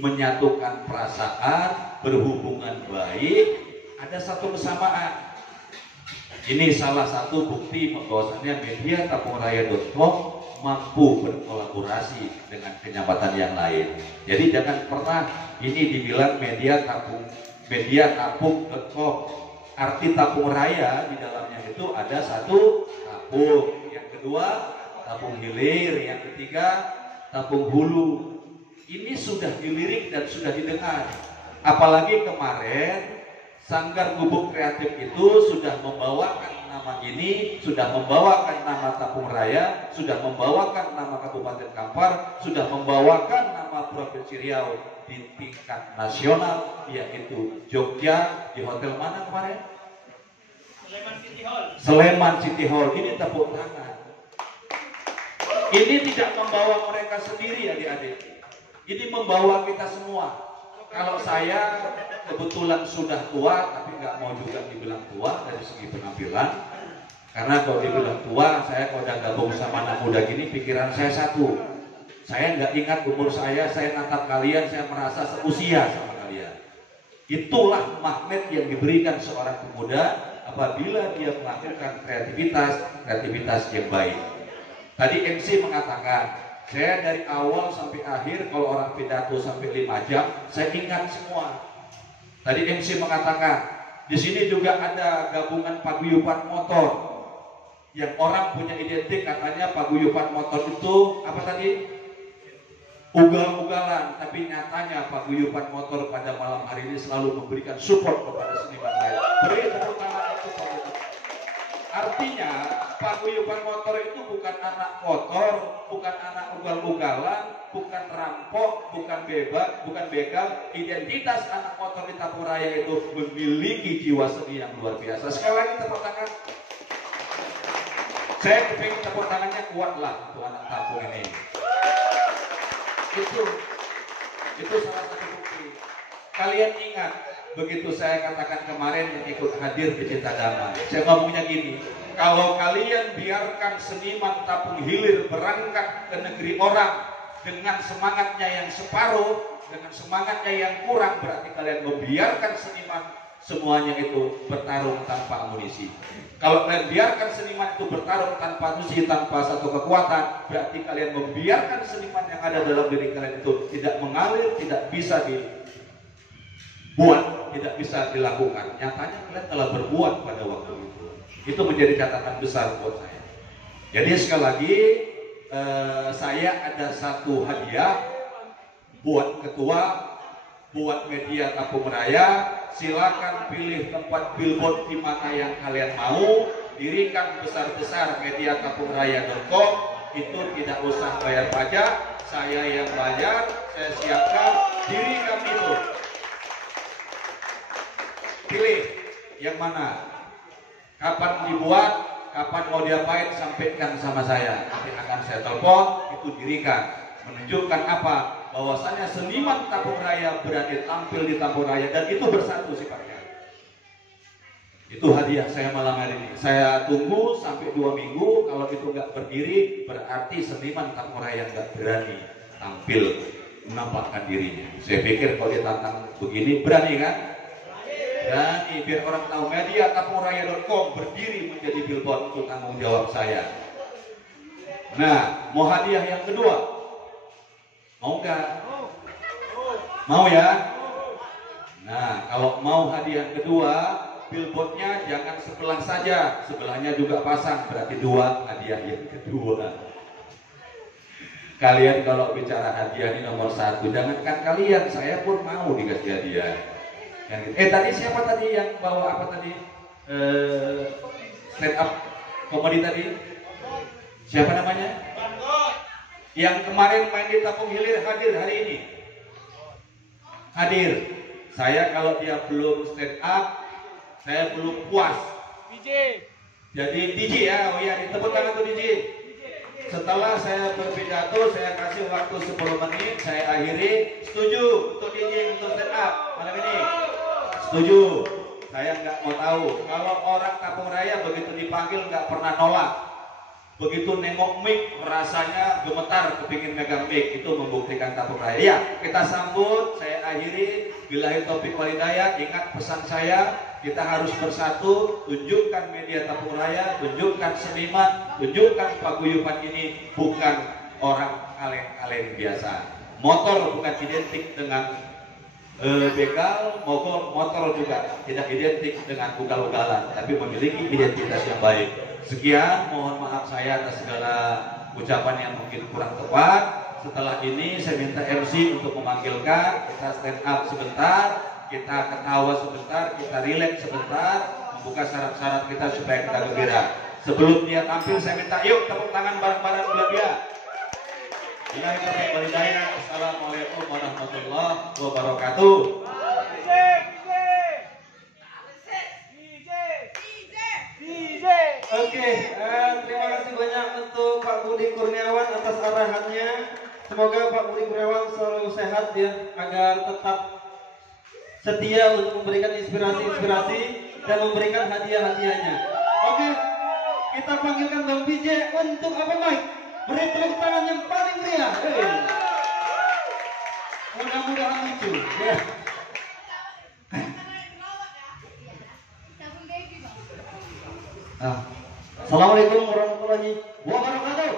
menyatukan perasaan, berhubungan baik, ada satu kesamaan. Ini salah satu bukti bahwasanya media tapungraya.com mampu berkolaborasi dengan penyambatan yang lain. Jadi jangan pernah ini dibilang media tapung.com. Arti Tapung Raya di dalamnya itu ada satu tapung, yang kedua Tapung Hilir, yang ketiga Tapung Hulu. Ini sudah dilirik dan sudah didengar. Apalagi kemarin Sanggar Gubuk Kreatif itu sudah membawakan nama ini, sudah membawakan nama Tapung Raya, sudah membawakan nama Kabupaten Kampar, sudah membawakan nama Provinsi Riau di tingkat nasional, yaitu Jogja. Di hotel mana kemarin? Sleman City Hall. Sleman City Hall. Ini tepuk tangan. Ini tidak membawa mereka sendiri, adik-adik. Ini membawa kita semua. Kalau saya kebetulan sudah tua, tapi nggak mau juga dibilang tua dari segi penampilan. Karena kalau dibilang tua, saya kalau udah gabung sama anak muda gini, pikiran saya satu. Saya nggak ingat umur saya natap kalian, saya merasa seusia sama kalian. Itulah magnet yang diberikan seorang pemuda apabila dia melakukan kreativitas yang baik. Tadi MC mengatakan, saya dari awal sampai akhir kalau orang pidato sampai 5 jam, saya ingat semua. Tadi MC mengatakan, di sini juga ada gabungan paguyuban motor. Yang orang punya identik katanya paguyuban motor itu apa tadi? Ugal-ugalan, tapi nyatanya paguyuban motor pada malam hari ini selalu memberikan support kepada seniman lain. Beri tepuk tangan itu. Artinya paguyuban motor itu bukan anak kotor, bukan anak ugal-ugalan, bukan rampok, bukan begal. Identitas anak motor di Tapung Raya itu memiliki jiwa seni yang luar biasa. Sekali lagi tepuk tangan. Saya kepingin tepuk tangannya kuat lah untuk anak Tapung ini. Itu salah satu bukti. kalian ingat begitu saya katakan kemarin yang ikut hadir di Cinta Damai, saya ngomongnya gini, kalau kalian biarkan seniman Tapung Hilir berangkat ke negeri orang dengan semangatnya yang separuh, dengan semangatnya yang kurang, berarti kalian membiarkan seniman semuanya itu bertarung tanpa amunisi. Kalau kalian biarkan seniman itu bertarung tanpa amunisi, tanpa satu kekuatan, berarti kalian membiarkan seniman yang ada dalam diri kalian itu tidak mengalir, tidak bisa dibuat, tidak bisa dilakukan. Nyatanya kalian telah berbuat pada waktu itu. Itu menjadi catatan besar buat saya. Jadi sekali lagi saya ada satu hadiah buat ketua, buat media Tapung Raya. Silakan pilih tempat billboard di mana yang kalian mau, dirikan besar-besar mediatapungraya.com. Itu tidak usah bayar pajak, saya yang bayar, saya siapkan, dirikan itu. Pilih yang mana, kapan dibuat, kapan mau diapain, sampaikan sama saya. Nanti akan saya telepon, itu dirikan. Menunjukkan apa? Bahwasanya seniman Tapung Raya berani tampil di Tapung Raya dan itu bersatu sifatnya. Itu hadiah saya malam hari ini. Saya tunggu sampai 2 minggu. Kalau itu nggak berdiri, berarti seniman Tapung Raya nggak berani tampil menampakkan dirinya. Saya pikir kalau ditantang begini, berani kan? Berani, biar orang tahu. Media tapungraya.com berdiri menjadi billboard untuk tanggung jawab saya. Nah, mau hadiah yang kedua? Mau nggak? Mau ya? Nah, kalau mau hadiah kedua, billboardnya jangan sebelah saja, sebelahnya juga pasang, berarti 2 hadiah yang kedua. Kalian kalau bicara hadiah ini nomor 1, jangankan kalian, saya pun mau dikasih hadiah. Tadi siapa tadi yang bawa apa tadi? Stand up komedi tadi? Siapa namanya? Yang kemarin main di Tapung Hilir hadir hari ini. Hadir. Saya kalau dia belum stand up, saya belum puas. DJ. Jadi DJ ya, oh ya, tepuk tangan tuh DJ. Setelah saya berpidato, saya kasih waktu 10 menit, saya akhiri. Setuju untuk DJ untuk stand up malam ini? Setuju. Saya nggak mau tahu. Kalau orang Tapung Raya begitu dipanggil nggak pernah nolak. Begitu nengok mic rasanya gemetar kepingin megang mic. Itu membuktikan Tapung Raya. Ya, kita sambut, saya akhiri. Billahi taufiq wal hidayah. Ingat pesan saya, kita harus bersatu. Tunjukkan media Tapung Raya, tunjukkan seniman, tunjukkan paguyuban ini bukan orang kaleng-kaleng biasa. Motor bukan identik dengan begal, motor juga tidak identik dengan ugal-ugalan, tapi memiliki identitas yang baik. Sekian, mohon maaf saya atas segala ucapan yang mungkin kurang tepat. Setelah ini saya minta MC untuk memanggilkan, kita stand up sebentar, kita ketawa sebentar, kita relax sebentar, membuka syarat-syarat kita supaya kita gembira. Sebelum dia tampil saya minta yuk tepuk tangan bareng-bareng buat dia. Assalamualaikum warahmatullahi wabarakatuh. Oke, terima kasih banyak untuk Pak Budi Kurniawan atas arahannya. Semoga Pak Budi Kurniawan selalu sehat ya, agar tetap setia untuk memberikan inspirasi-inspirasi dan memberikan hadiah-hadiahnya. Oke, kita panggilkan Bang PJ untuk apa Mike? Beri tepuk tangan yang paling meriah. Mudah-mudahan lucu. Ya. Assalamualaikum warahmatullahi wabarakatuh.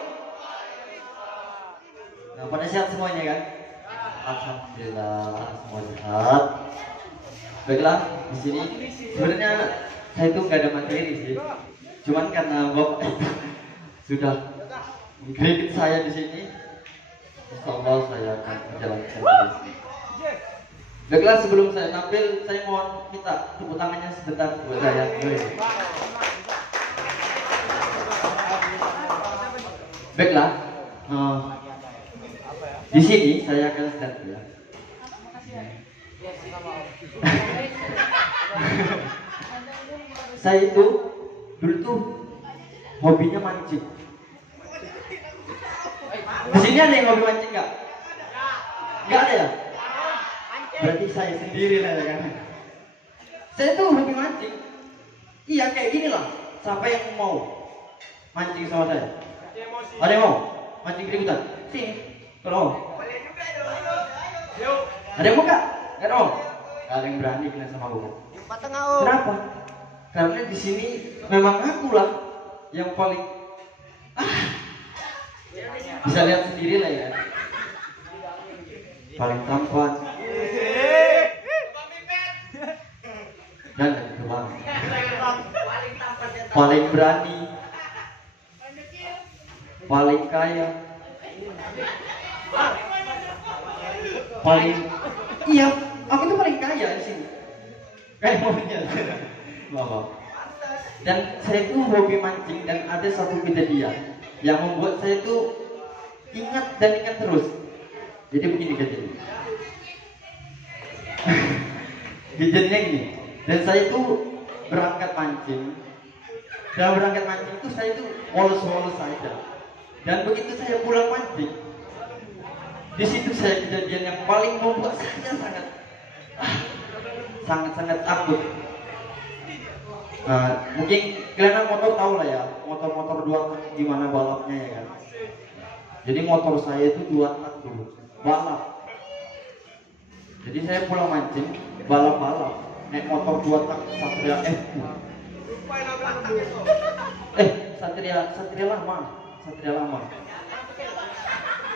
Nah, pada sehat semuanya kan? Alhamdulillah semua sehat. Baiklah, di sini sebenarnya saya itu nggak ada materi sih. Cuman karena Bapak sudah mengkritik saya di sini, insya Allah saya akan menjalankan ini. Baiklah, sebelum saya tampil, saya mohon minta tepuk tangannya sebentar buat saya. Baiklah, di sini saya akan sedang bilang. Saya itu dulu tuh hobinya mancing. Di sini ada yang hobi mancing nggak? Nggak ada ya? Berarti saya sendiri lah ya kan. Saya tuh hobi mancing. Iya kayak gini lah. Siapa yang mau mancing sama saya? Ada yang mau mancing keributan? Sini. Kalau ada yang mau gak? Gak mau. Gak ada yang berani kena sama gue. Kenapa? Karena di sini memang aku lah yang paling bisa lihat sendiri lah ya. Paling tampan. Dan itu bang. Paling berani. Paling kaya. Paling iya, aku tuh paling kaya di sini. Kayak maunya. Dan saya tuh hobi mancing dan ada satu kejadian yang membuat saya tuh ingat dan ingat terus. Jadi begini kejadiannya. Kejadiannya gini. Dan saya tuh berangkat mancing. Dan berangkat mancing itu saya tuh wolos-wolos saja. Dan begitu saya pulang mancing, di situ saya kejadian yang paling membuat saya sangat takut. Mungkin kalian motor tahu lah ya, motor-motor dua tak gimana balapnya ya kan. Jadi motor saya itu 2 tak dulu, balap. Jadi saya pulang mancing, balap-balap, naik motor 2 tak Satria FQ. Satria lama.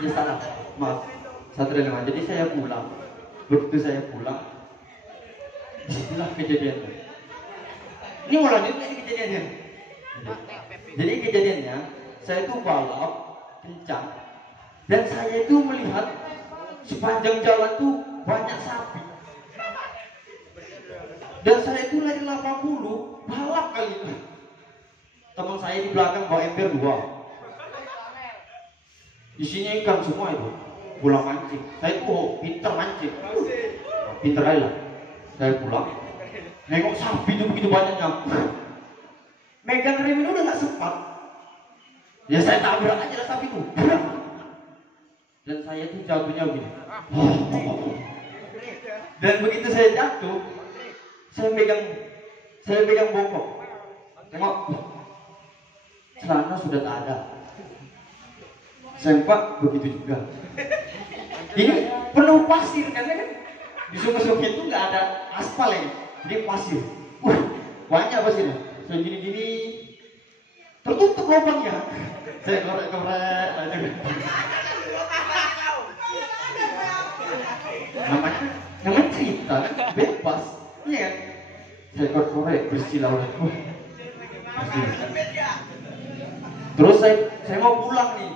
Ya salah, maaf. Satria lama. Jadi saya pulang. Begitu saya pulang, disitulah kejadiannya. Ini mau lanjut ini kejadiannya. Jadi kejadiannya, saya itu balap kencang dan saya itu melihat sepanjang jalan tuh banyak sapi. Dan saya itu lari 80 balap kali ini. Teman saya di belakang bawa ember 2. Isinya ikan semua itu. Pulang mancing. Saya tuh pinter mancing. Pinter aja lah. Saya pulang. Nengok sapi itu begitu banyaknya. Megang rem itu udah gak sempat. Ya saya tabrak aja lah sapi itu. Dan saya tuh jatuhnya begini. Dan begitu saya jatuh, saya pegang bokok. Tengok. Celana sudah tak ada. Sempak begitu juga. Ini penuh pasir kan? Di sungai-sungai itu nggak ada aspal ya, jadi pasir. Banyak pasirnya. Saya gini-gini, tertutup lubangnya. Saya korek-korek aja. Namanya cerita, bebas. Iya kan? Saya korek-korek bersih laut. Terus saya mau pulang nih.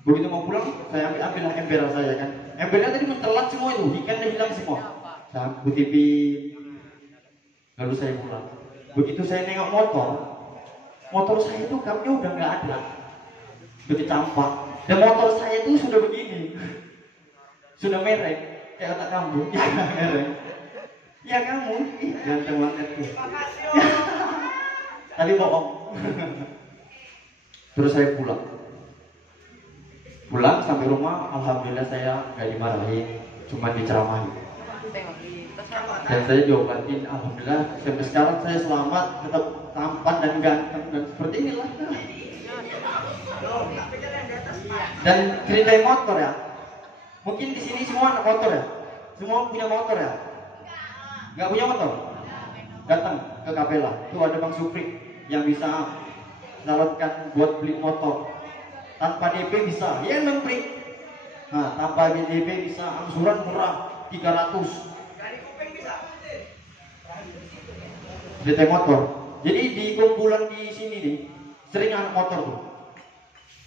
Begitu mau pulang, saya ambil ember saya kan. Embernya tadi mentelat semua itu, ikannya hilang semua. Saya kutipin. Lalu saya pulang. Begitu saya nengok motor saya itu kapnya udah nggak ada, udah dicampak. Dan motor saya itu sudah begini, sudah merek kayak otak kamu. Ya merek. Ya kamu, ganteng banget tuh. Tadi bohong. Terus saya pulang sampai rumah, alhamdulillah saya nggak dimarahin, cuma diceramahin. Dan saya diobatin, alhamdulillah sampai sekarang saya selamat, tetap tampan dan ganteng dan seperti inilah. Dan cerita motor ya, mungkin di sini semua anak motor ya, semua punya motor ya. Nggak punya motor, datang ke Kapela, tuh ada Bang Supri yang bisa salurkan buat beli motor. Tanpa DP bisa, ya Bang Supri. Nah, tanpa DP bisa, angsuran murah 300. DP motor. Jadi di kumpulan di sini nih, sering anak motor tuh.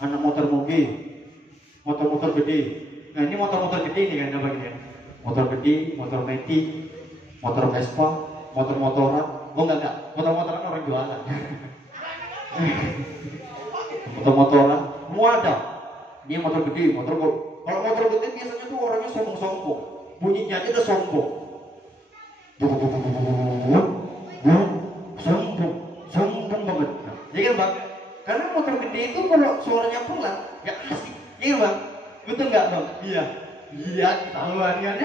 Anak motor moge, motor-motor gede. Nah ini motor-motor gede nih kan apa gini? Motor gede, motor metik, motor Vespa, motor-motoran. Oh enggak, motor-motoran orang jualan. Motor-motoran, semua ada. Ini motor gede, motor gede. Kalau motor gede biasanya tuh orangnya sombong-sombong. Bunyinya aja udah sombong. Sombong banget. Jadi kan Bang, karena motor gede itu kalau suaranya pelan, gak asik. Iya Bang, betul nggak Bang? Iya, tahuan kan.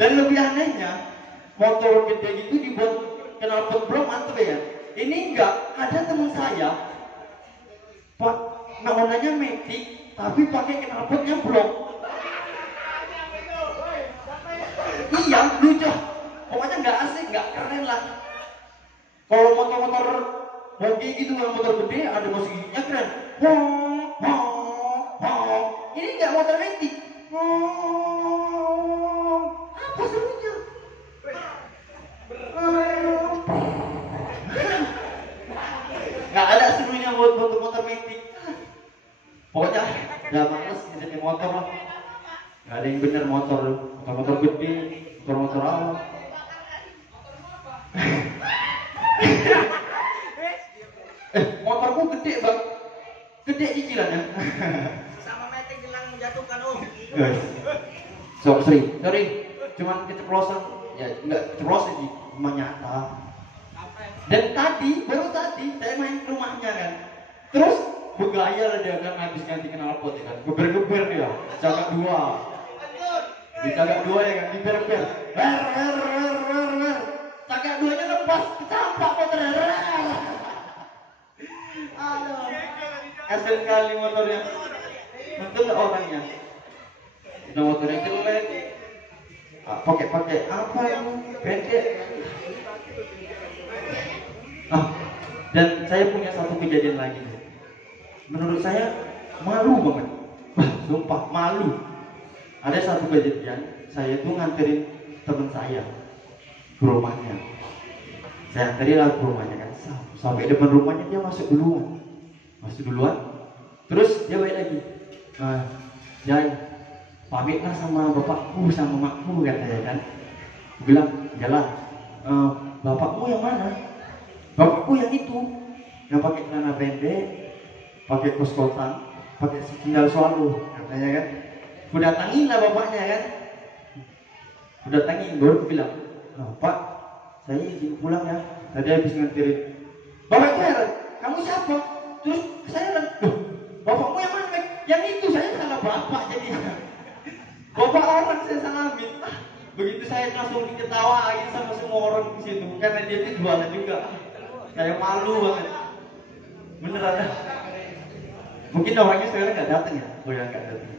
Dan lebih anehnya, motor gede gitu dibuat knalpot blok mantep ya. Ini enggak, ada teman saya Pak, namanya Matic, tapi pakai knalpotnya blok. Iya, lucu. Pokoknya nggak asik, nggak keren lah. Kalau motor-motor bogi gitu, yang motor gede ada musiknya keren. Ini nggak motor Matic. Apa serunya? Nggak ada serunya buat motor Matic. Pokoknya udah males jadi motor lah. Nggak ada yang bener motor gede, motor awal. Motorku gede bang, gede cicilannya. Sama metik bilang menjatuhkan om. Sorry, cuman keceplosan, ya nggak keceplosan sih, cuma nyata. Dan baru tadi saya main ke rumahnya kan, terus bergaya lah dia kan habis ganti knalpot ya kan, geber-geber dia, cagak dua. Di cagak dua ya kan, diber-ber, cagak duanya lepas, kecampak motornya. Aduh, hasil kali motornya, untung nggak orangnya. Udah motornya jelek, pakai apa yang pendek. Dan saya punya satu kejadian lagi. Menurut saya malu banget, sumpah malu. Ada satu kejadian, saya tuh nganterin teman saya ke rumahnya. Saya anterin lah ke rumahnya kan, sampai depan rumahnya dia masuk duluan. Terus dia balik lagi, Jai, pamitlah sama bapakku sama makku katanya kan. Aku bilang, jalan. Bapakmu yang mana? Bapakku yang itu, yang pakai celana pendek, pakai kos kotak, pakai sendal selalu katanya kan. Aku datangin lah bapaknya kan. Aku datangin, baru aku bilang, Pak, saya izin pulang ya. Tadi habis nganterin. Bapak itu heran, kamu siapa? Terus saya heran, bapakmu yang mana? Yang itu, saya salah bapak jadinya. Bapak orang saya salamin. Begitu saya langsung diketawain sama semua orang di situ, karena dia itu jualan juga. Saya malu banget. Beneran. Mungkin orangnya sekarang nggak datang ya, nggak datang.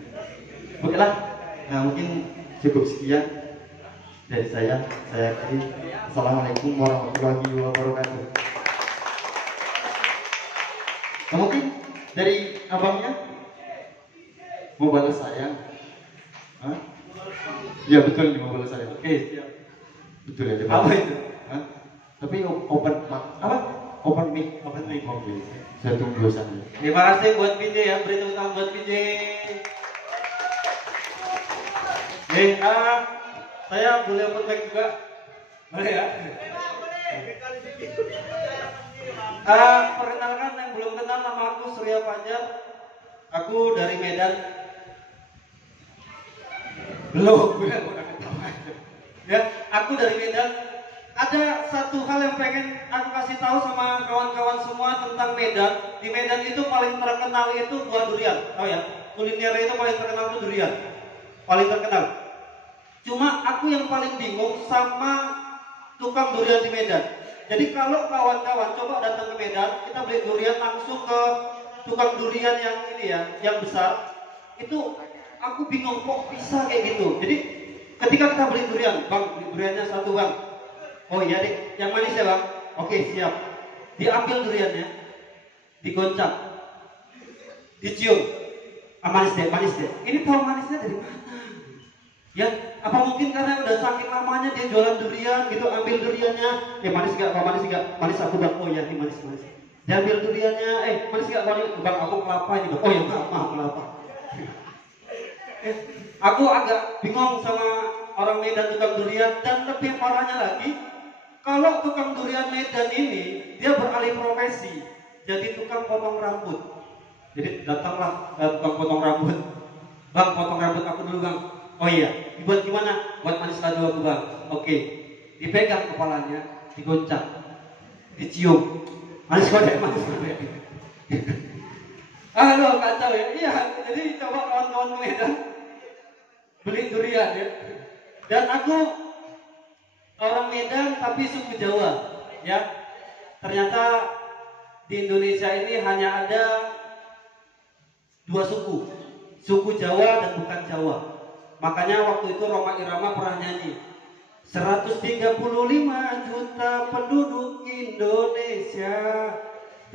Oke lah, nah mungkin cukup sekian dari saya. Saya akhiri. Assalamualaikum warahmatullahi wabarakatuh. Nah, mungkin dari abangnya mau balas saya? Hah? Ya betul nih mau balas saya. Oke, siap. Betul ya. Apa itu? Hah? Tapi open mic. Oke. Saya tunggu sana. Terima kasih buat PJ ya, beri tepuk tangan buat PJ. Saya boleh open mic juga, boleh ya? Perkenalkan yang belum kenal, nama aku Surya Fajar. Aku dari Medan. Belum, gue udah ketawa. Ya, aku dari Medan. Ada satu hal yang pengen aku kasih tahu sama kawan-kawan semua tentang Medan. Di Medan itu paling terkenal itu buah durian, tahu ya? Kuliner itu paling terkenal itu durian, paling terkenal. Cuma aku yang paling bingung sama tukang durian di Medan. Jadi kalau kawan-kawan coba datang ke Medan, kita beli durian langsung ke tukang durian yang ini ya, yang besar. Itu aku bingung kok bisa kayak gitu. Jadi ketika kita beli durian, bang, beli duriannya satu bang. Oh iya deh, yang manis ya bang. Oke siap. Diambil duriannya, digoncang, dicium. Manis deh, manis deh. Ini tahu manisnya dari mana? Ya, apa mungkin karena udah saking lamanya dia jualan durian gitu, ambil duriannya, manis gak? Apa manis gak? Manis aku bang. Oh iya, ini manis. Dia ambil duriannya, manis gak? Bang, aku kelapa ini bang. Oh iya, maaf kelapa. Aku agak bingung sama orang Medan tukang durian, dan lebih parahnya lagi, kalau tukang durian Medan ini dia beralih profesi jadi tukang potong rambut. Jadi datanglah tukang potong rambut. Bang, potong rambut aku dulu bang. Oh iya, dibuat gimana? Buat manis ladu aku bang. Oke, dipegang kepalanya, digoncang, dicium. Manis kode. Aduh kacau ya. Iya, jadi coba kawan-kawan Medan beli durian ya. Dan aku orang Medan tapi suku Jawa ya. Ternyata di Indonesia ini hanya ada 2 suku, suku Jawa dan bukan Jawa. Makanya waktu itu Rhoma Irama pernah nyanyi 135 juta penduduk Indonesia,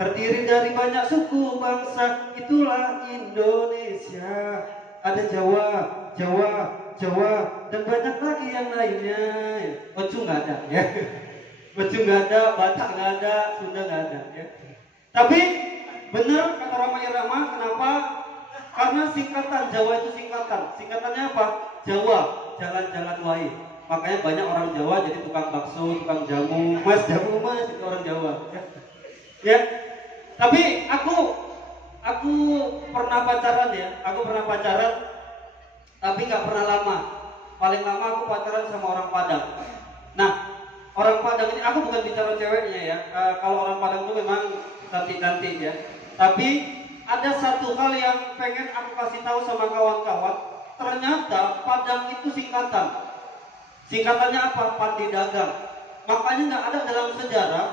terdiri dari banyak suku bangsa, itulah Indonesia. Ada Jawa, Jawa, Jawa, dan banyak lagi yang lainnya. Ocu nggak ada ya. Ocu nggak ada, Batak nggak ada, Sunda nggak ada ya. Tapi benar kata Rhoma Irama, kenapa? Karena singkatan Jawa itu singkatan. Singkatannya apa? Jawa, jalan-jalan wae. Makanya banyak orang Jawa jadi tukang bakso, tukang jamu. Mas jamu mas itu orang Jawa. Ya. Tapi aku pernah pacaran ya. Aku pernah pacaran tapi nggak pernah lama. Paling lama aku pacaran sama orang Padang. Nah, orang Padang ini aku bukan bicara ceweknya ya. Kalau orang Padang itu memang cantik-cantik ya. Tapi ada satu hal yang pengen aku kasih tahu sama kawan-kawan. Ternyata Padang itu singkatan. Singkatannya apa? Pandi dagang. Makanya nggak ada dalam sejarah,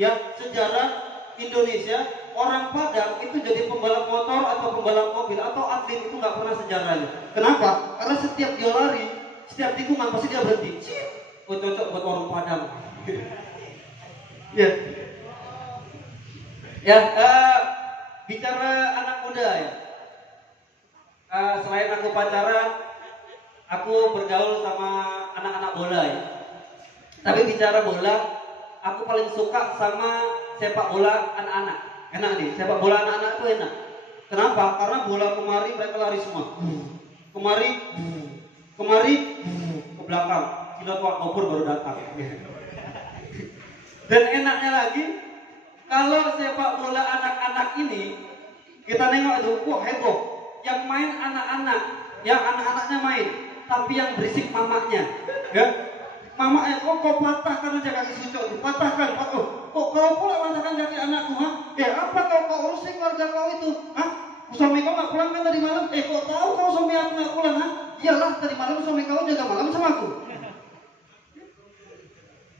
ya sejarah Indonesia orang Padang itu jadi pembalap motor atau pembalap mobil atau atlet itu nggak pernah sejarahnya. Kenapa? Karena setiap dia lari, setiap tikungan pasti dia berhenti. Oh cocok buat orang Padang. Ya, ya. Bicara anak muda ya. Selain aku pacaran, aku bergaul sama anak-anak bola ya. Tapi bicara bola, aku paling suka sama sepak bola anak-anak. Enak nih, sepak bola anak-anak itu enak. Kenapa? Karena bola kemari mereka lari semua. Kemari, ke belakang. Kita tua kopur baru datang. Dan enaknya lagi, kalau sepak bola anak-anak ini, kita nengok itu, wah heboh. Yang main anak-anak, yang anak-anaknya main. Tapi yang berisik mamanya, ya. Mamanya, kok patah karena jaga kaki sucuk, patahkan, kok kau pula patahkan kaki anakku, ha? Ya apa kau urusin keluarga kau itu, ha? Suami kau nggak pulang kan tadi malam? Kok tahu kau suami aku nggak pulang, ha? Iyalah tadi malam suami kau jaga malam sama aku.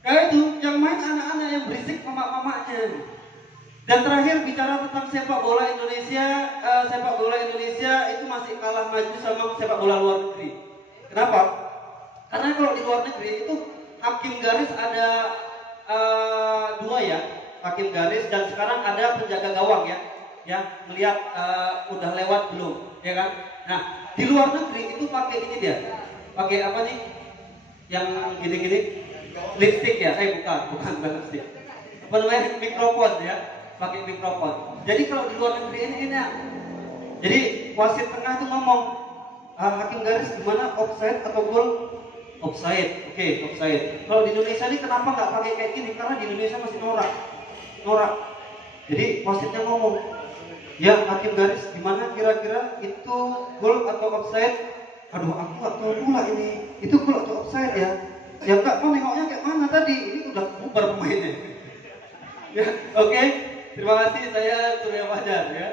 Kayak itu, yang main anak-anak yang berisik mama-mamanya. Dan terakhir bicara tentang sepak bola Indonesia, itu masih kalah maju sama sepak bola luar negeri. Kenapa? Karena kalau di luar negeri itu hakim garis ada 2 ya, hakim garis dan sekarang ada penjaga gawang ya melihat udah lewat belum, ya kan? Nah di luar negeri itu pakai ini dia, pakai apa nih? Yang gini-gini, lipstick ya? Bukan lipstick. Apa namanya? Mikrofon ya, pakai mikrofon. Jadi kalau di luar negeri ini enak. Jadi wasit tengah tuh ngomong. Hakim garis gimana, offside atau gol? Offside, oke, offside. Kalau di Indonesia ini kenapa nggak pakai kayak gini? Karena di Indonesia masih norak. Jadi wasitnya ngomong, ya hakim garis gimana kira-kira itu gol atau offside? Aduh, aku nggak tahu pula ini. Itu gol atau offside ya? Ya enggak, mau nengoknya kayak mana tadi? Ini udah bubar pemainnya. Ya, oke. Terima kasih, saya Surya Fajar ya.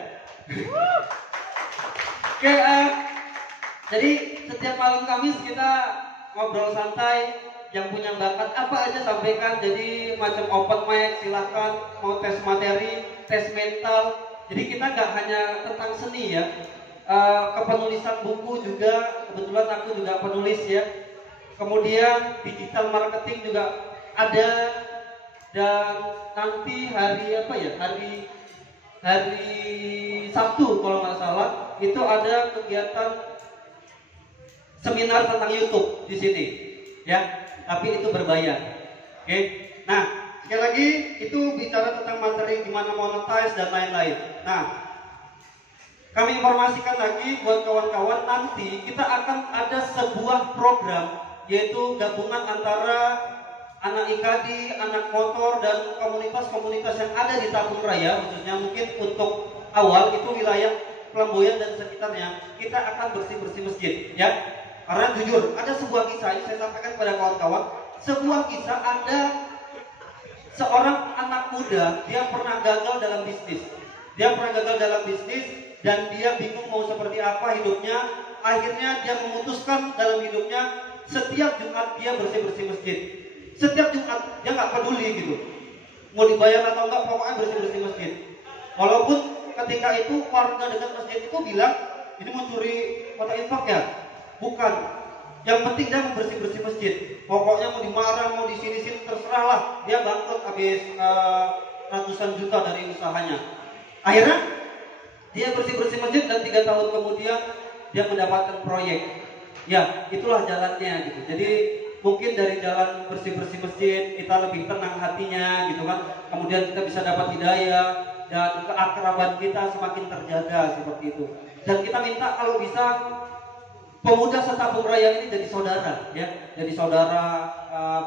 Oke, jadi setiap malam Kamis kita ngobrol santai, yang punya bakat apa aja sampaikan. Jadi macam open mic, silakan mau tes materi, tes mental. Jadi kita nggak hanya tentang seni ya, kepenulisan buku juga, kebetulan aku juga penulis ya. Kemudian digital marketing juga ada, dan nanti hari apa ya, hari Sabtu kalau nggak salah itu ada kegiatan seminar tentang YouTube di sini, ya. Tapi itu berbayar. Oke. Nah, sekali lagi itu bicara tentang materi gimana monetize dan lain-lain. Nah, kami informasikan lagi buat kawan-kawan, nanti kita akan ada sebuah program yaitu gabungan antara anak IKADI, anak motor dan komunitas-komunitas yang ada di Tapung Raya, khususnya mungkin untuk awal itu wilayah Pelamboyan dan sekitarnya, kita akan bersih-bersih masjid, ya. Karena jujur, ada sebuah kisah ini saya sampaikan kepada kawan-kawan. Sebuah kisah, ada seorang anak muda, dia pernah gagal dalam bisnis. Dan dia bingung mau seperti apa hidupnya. akhirnya dia memutuskan dalam hidupnya setiap Jumat dia bersih-bersih masjid. Setiap Jumat dia nggak peduli gitu, mau dibayar atau enggak, pokoknya bersih-bersih masjid. Walaupun ketika itu warga dekat masjid itu bilang, ini mau curi kotak infak ya? Bukan. Yang penting dia mau bersih-bersih masjid. Pokoknya mau dimarah, mau di sini-sini terserah lah. Dia bangkrut habis ratusan juta dari usahanya. Akhirnya dia bersih-bersih masjid dan 3 tahun kemudian dia mendapatkan proyek. Ya, itulah jalannya gitu. Jadi mungkin dari jalan bersih-bersih masjid kita lebih tenang hatinya gitu kan. Kemudian kita bisa dapat hidayah dan keakraban kita semakin terjaga seperti itu. Dan kita minta kalau bisa pemuda setapung raya ini jadi saudara ya. Jadi saudara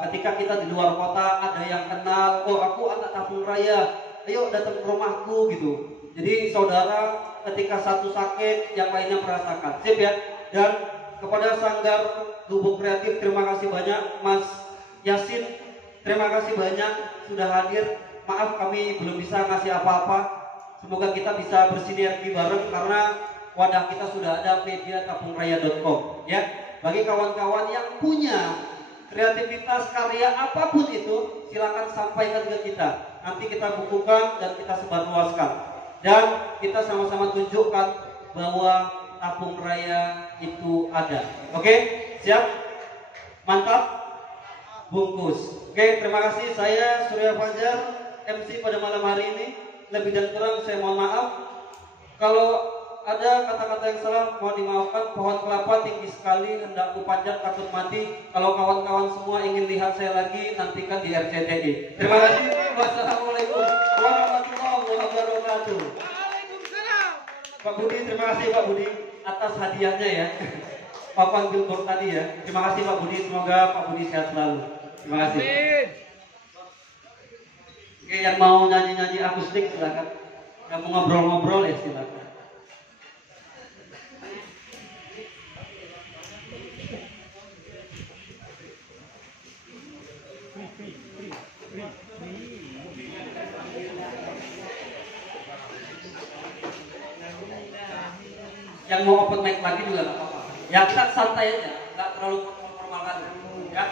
ketika kita di luar kota ada yang kenal, oh aku anak Tapung Raya, ayo datang ke rumahku gitu. Jadi saudara ketika satu sakit yang lainnya merasakan. Sip ya. Dan kepada Sanggar Gubuk Kreatif terima kasih banyak, Mas Yasin terima kasih banyak sudah hadir. Maaf kami belum bisa ngasih apa-apa. Semoga kita bisa bersinergi bareng karena wadah kita sudah ada mediatapungraya.com ya. Bagi kawan-kawan yang punya kreativitas karya apapun itu silakan sampaikan ke kita. Nanti kita bukukan dan kita sebarluaskan. Dan kita sama-sama tunjukkan bahwa Tapung Raya itu ada. Oke? Siap? Mantap? Bungkus. Oke, terima kasih. Saya Surya Fajar, MC pada malam hari ini. Lebih dan kurang saya mohon maaf. Kalau ada kata-kata yang salah mohon dimaafkan. Pohon kelapa tinggi sekali, hendak kupanjat takut mati. Kalau kawan-kawan semua ingin lihat saya lagi, nantikan di RCTI. Terima kasih. Wassalamualaikum warahmatullahi wabarakatuh. Waalaikumsalam. Pak Budi, terima kasih Pak Budi atas hadiahnya ya. Papan billboard tadi ya. Terima kasih Pak Budi. Semoga Pak Budi sehat selalu. Terima kasih. Oke, yang mau nyanyi-nyanyi akustik silakan. Yang mau ngobrol-ngobrol ya silakan. Yang mau open mic lagi juga nggak apa-apa. Ya kita santai aja, nggak terlalu formalkan ya.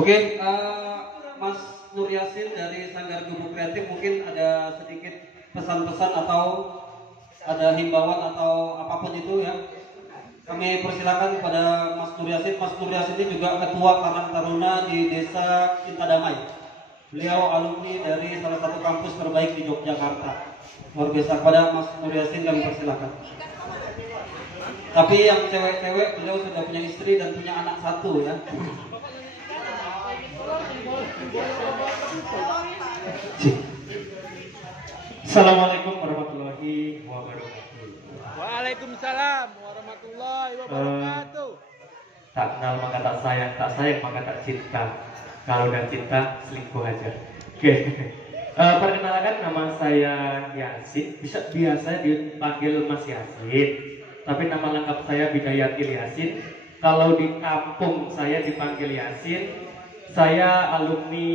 Oke, Mas Nur Yasin dari Sanggar Gubuk Kreatif mungkin ada sedikit pesan-pesan atau ada himbauan atau apapun itu ya. Kami persilakan kepada Mas Nur Yasin. Mas Nur Yasin ini juga Ketua Karang Taruna di Desa Cinta Damai. Beliau alumni dari salah satu kampus terbaik di Yogyakarta. Luar biasa. Pada Mas Nur Yasin kami persilakan. Tapi yang cewek-cewek beliau sudah punya istri dan punya anak satu ya. Assalamualaikum warahmatullahi wabarakatuh. Waalaikumsalam warahmatullahi wabarakatuh. Tak kenal maka tak sayang maka tak cinta. Kalau udah cinta selingkuh aja. Oke. Perkenalkan nama saya Yasin. Biasa dipanggil Mas Yasin. Tapi nama lengkap saya Bidayatil Yasin. Kalau di kampung saya dipanggil Yasin. Saya alumni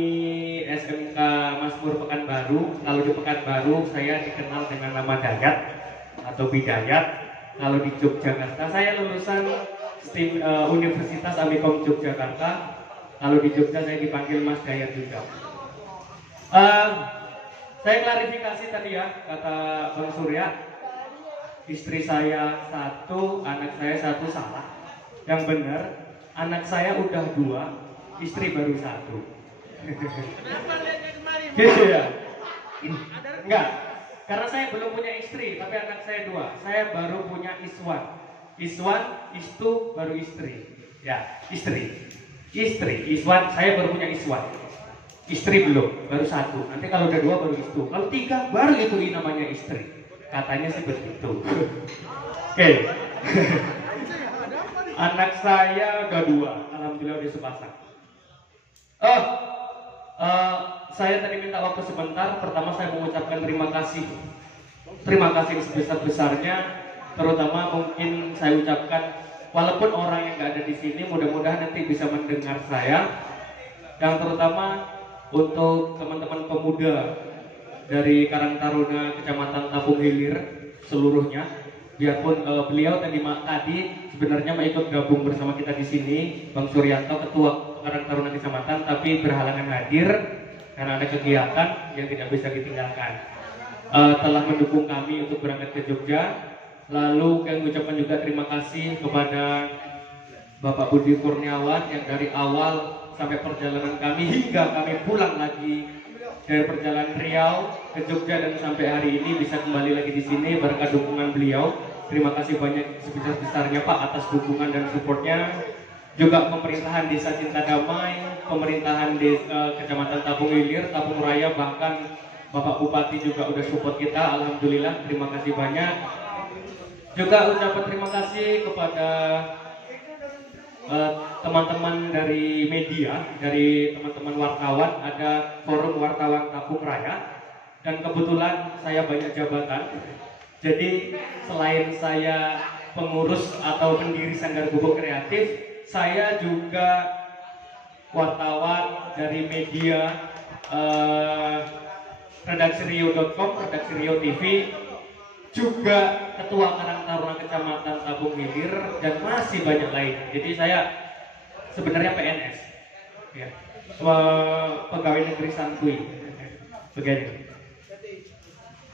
SMK Masmur Pekanbaru. Kalau di Pekanbaru saya dikenal dengan nama Dayat atau Bidayat. Kalau di Yogyakarta saya lulusan STEM Universitas Amikom Yogyakarta. Kalau di Jogja saya dipanggil Mas Dayat juga. Saya klarifikasi tadi ya kata Bang Surya. Istri saya satu, anak saya satu salah. Yang benar anak saya udah 2. Istri baru 1. Kenapa lihatnya kemarin? Iya. Enggak, karena saya belum punya istri, tapi anak saya 2. Saya baru punya Iswan. Iswan, istu, baru istri. Ya, istri. Iswan, saya baru punya Iswan. Istri belum, baru 1. Nanti kalau udah 2 baru istu. Kalau 3 baru itu namanya istri. Katanya sih begitu. Oke. Anak saya udah 2, alhamdulillah udah sepasang. Saya tadi minta waktu sebentar. Pertama saya mengucapkan terima kasih sebesar-besarnya. Terutama mungkin saya ucapkan, walaupun orang yang nggak ada di sini, mudah-mudahan nanti bisa mendengar saya. Yang terutama untuk teman-teman pemuda dari Karang Taruna Kecamatan Tabung Hilir seluruhnya. Biarpun beliau tadi sebenarnya mau ikut gabung bersama kita di sini, Bang Suryanto, Ketua Karang Taruna Kecamatan, tapi berhalangan hadir karena ada kegiatan yang tidak bisa ditinggalkan. Telah mendukung kami untuk berangkat ke Jogja. Lalu kami ucapkan juga terima kasih kepada Bapak Budi Kurniawan yang dari awal sampai perjalanan kami hingga kami pulang lagi dari perjalanan Riau ke Jogja dan sampai hari ini bisa kembali lagi di sini berkat dukungan beliau. Terima kasih banyak sebesar-besarnya Pak atas dukungan dan supportnya. Juga pemerintahan Desa Cinta Damai, pemerintahan Kecamatan Tabung Hilir, Tabung Raya, bahkan Bapak Bupati juga udah support kita. Alhamdulillah, terima kasih banyak. Juga ucapan terima kasih kepada teman-teman dari media, dari teman-teman wartawan. Ada forum wartawan Tabung Raya, dan kebetulan saya banyak jabatan. Jadi selain saya pengurus atau pendiri Sanggar Gubuk Kreatif, saya juga wartawan dari media redaksi Rio.com, redaksi Rio TV, juga Ketua Karang Taruna Kecamatan Tabung Hilir, dan masih banyak lain. Jadi saya sebenarnya PNS, ya, pegawai negeri santuy, begini.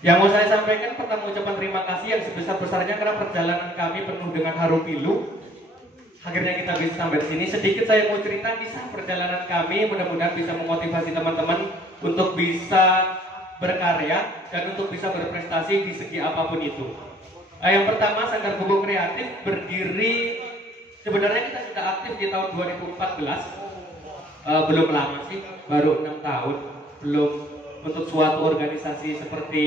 Yang mau saya sampaikan, pertama ucapan terima kasih yang sebesar-besarnya karena perjalanan kami penuh dengan haru pilu. Akhirnya kita bisa sampai di sini. Sedikit saya mau cerita kisah perjalanan kami, mudah-mudahan bisa memotivasi teman-teman untuk bisa berkarya dan untuk bisa berprestasi di segi apapun itu. Yang pertama, Sanggar Gubuk Kreatif berdiri, sebenarnya kita sudah aktif di tahun 2014. Belum lama sih, baru 6 tahun. Belum untuk suatu organisasi seperti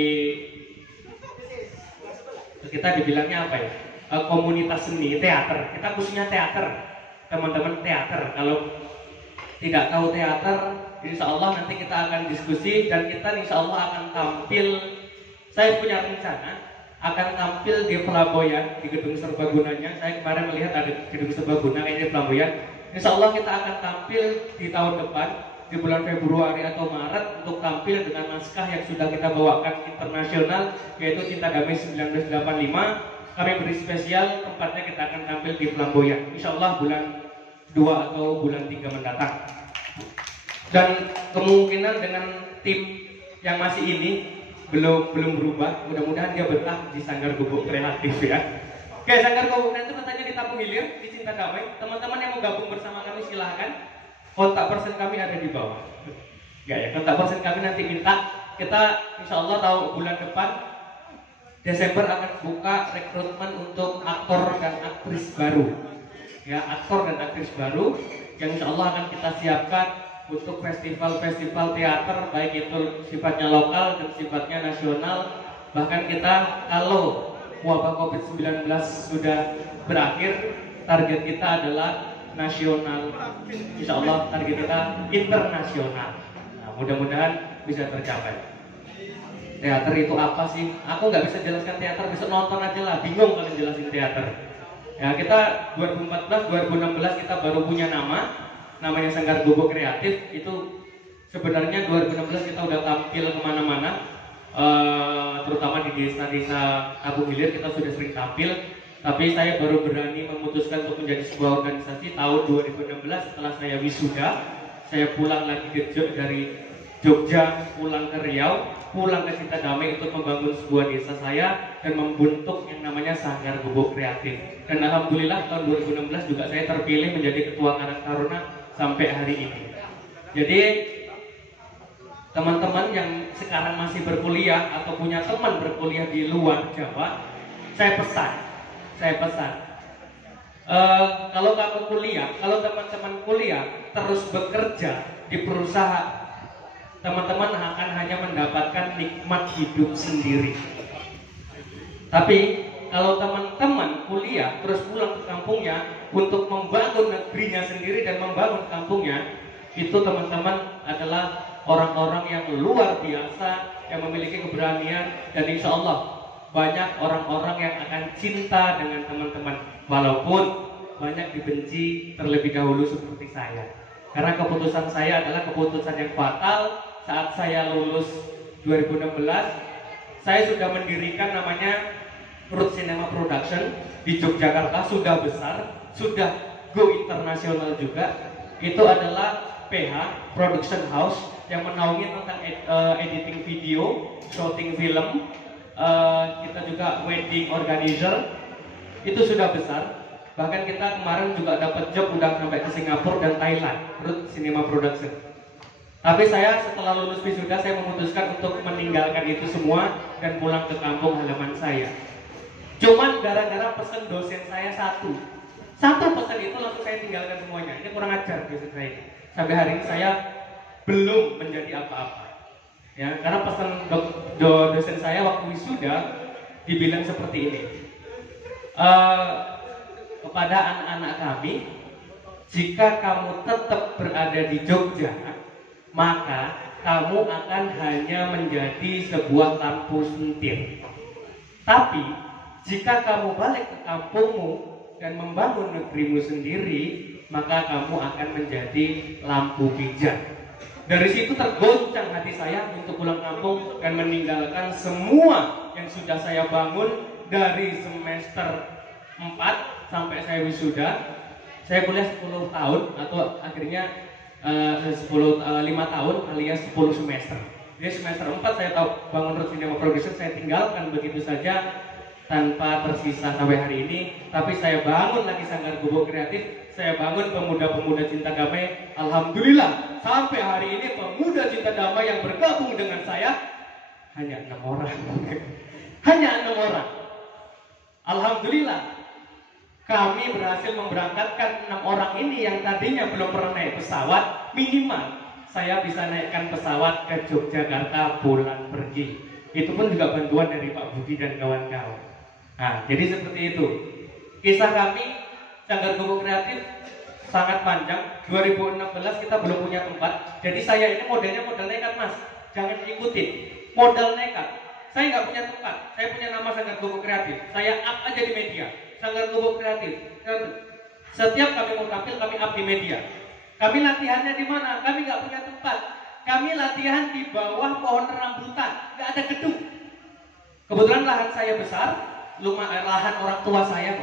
kita dibilangnya apa ya? Komunitas seni, teater. Kita khususnya teater, teman-teman teater. Kalau tidak tahu teater, insya Allah nanti kita akan diskusi dan kita insya Allah akan tampil. Saya punya rencana akan tampil di Pelabuhan, di Gedung Serbagunanya. Saya kemarin melihat ada Gedung Serbaguna ini Pelabuhan. Insya Allah kita akan tampil di tahun depan, di bulan Februari atau Maret, untuk tampil dengan naskah yang sudah kita bawakan internasional, yaitu Cinta Damai 1985. Kami beri spesial, tempatnya kita akan tampil di Flamboyan, insya Allah bulan 2 atau bulan 3 mendatang. Dan kemungkinan dengan tim yang masih ini belum berubah, mudah-mudahan dia betah di Sanggar Gubuk Kreatif ya. Oke, Sanggar Gubuk Kreatif katanya di Tabung Hilir, di Cinta Damai. Teman-teman yang mau gabung bersama kami silahkan. Kontak person kami ada di bawah. Ya, kontak person kami nanti minta. Kita insya Allah tahu bulan depan Desember akan buka rekrutmen untuk aktor dan aktris baru. Ya, aktor dan aktris baru yang insya Allah akan kita siapkan untuk festival-festival teater, baik itu sifatnya lokal dan sifatnya nasional. Bahkan kita kalau wabah COVID-19 sudah berakhir, target kita adalah nasional. Insya Allah target kita internasional. Nah, mudah-mudahan bisa tercapai. Teater itu apa sih? Aku nggak bisa jelaskan teater, bisa nonton aja lah, bingung kalau jelasin teater. Ya, kita 2014, 2016 kita baru punya namanya Sanggar Gubuk Kreatif. Itu sebenarnya 2016 kita udah tampil kemana-mana, terutama di desa-desa Tabung Hilir kita sudah sering tampil. Tapi saya baru berani memutuskan untuk menjadi sebuah organisasi tahun 2016 setelah saya wisuda. Saya pulang lagi dari Jogja, pulang ke Riau, pulang ke Cinta Damai untuk membangun sebuah desa saya dan membentuk yang namanya Sanggar Gubuk Kreatif. Dan alhamdulillah tahun 2016 juga saya terpilih menjadi Ketua Karang Taruna sampai hari ini. Jadi teman-teman yang sekarang masih berkuliah atau punya teman berkuliah di luar Jawa, saya pesan, kalau kamu kuliah, kalau teman-teman kuliah terus bekerja di perusahaan, teman-teman akan hanya mendapatkan nikmat hidup sendiri. Tapi kalau teman-teman kuliah terus pulang ke kampungnya untuk membangun negerinya sendiri dan membangun kampungnya, itu teman-teman adalah orang-orang yang luar biasa, yang memiliki keberanian, dan insya Allah banyak orang-orang yang akan cinta dengan teman-teman, walaupun banyak dibenci terlebih dahulu seperti saya. Karena keputusan saya adalah keputusan yang fatal. Saat saya lulus 2016, saya sudah mendirikan namanya Root Cinema Production di Yogyakarta, sudah besar, sudah go internasional juga. Itu adalah PH Production House yang menaungi tentang editing video, shooting film, kita juga wedding organizer. Itu sudah besar. Bahkan kita kemarin juga dapat job udah sampai ke Singapura dan Thailand, Root Cinema Production. Tapi saya setelah lulus wisuda, saya memutuskan untuk meninggalkan itu semua dan pulang ke kampung halaman saya. Cuman gara-gara pesan dosen saya satu pesan itu langsung saya tinggalkan semuanya. Ini kurang ajar dosen saya. Sampai hari ini saya belum menjadi apa-apa. Ya, karena pesan dosen saya waktu wisuda dibilang seperti ini. Kepada anak-anak kami, jika kamu tetap berada di Jogja, maka kamu akan hanya menjadi sebuah lampu sentir. Tapi jika kamu balik ke kampungmu dan membangun negerimu sendiri, maka kamu akan menjadi lampu pijar. Dari situ tergoncang hati saya untuk pulang kampung dan meninggalkan semua yang sudah saya bangun dari semester 4 sampai saya wisuda. Saya kuliah 10 tahun atau akhirnya 5 tahun alias 10 semester. Jadi semester 4 saya tahu bangun Root Cinema Production, saya tinggalkan begitu saja tanpa tersisa sampai hari ini. Tapi saya bangun lagi Sanggar Gubuk Kreatif, saya bangun Pemuda-Pemuda Cinta Damai. Alhamdulillah sampai hari ini pemuda cinta damai yang bergabung dengan saya hanya 6 orang. Hanya 6 orang. Alhamdulillah kami berhasil memberangkatkan 6 orang ini yang tadinya belum pernah naik pesawat. Minimal saya bisa naikkan pesawat ke Yogyakarta pulang pergi. Itu pun juga bantuan dari Pak Budi dan kawan-kawan. Nah, jadi seperti itu kisah kami Sanggar Gubuk Kreatif, sangat panjang. 2016 kita belum punya tempat. Jadi saya ini modelnya modal nekat, Mas. Jangan diikutin. Modal nekat. Saya nggak punya tempat. Saya punya nama Sanggar Gubuk Kreatif. Saya up aja di media. Sanggar Gubuk Kreatif. Setiap kami mau tampil, kami up di media. Kami latihannya di mana? Kami nggak punya tempat. Kami latihan di bawah pohon rambutan. Nggak ada gedung. Kebetulan lahan saya besar, lahan orang tua saya,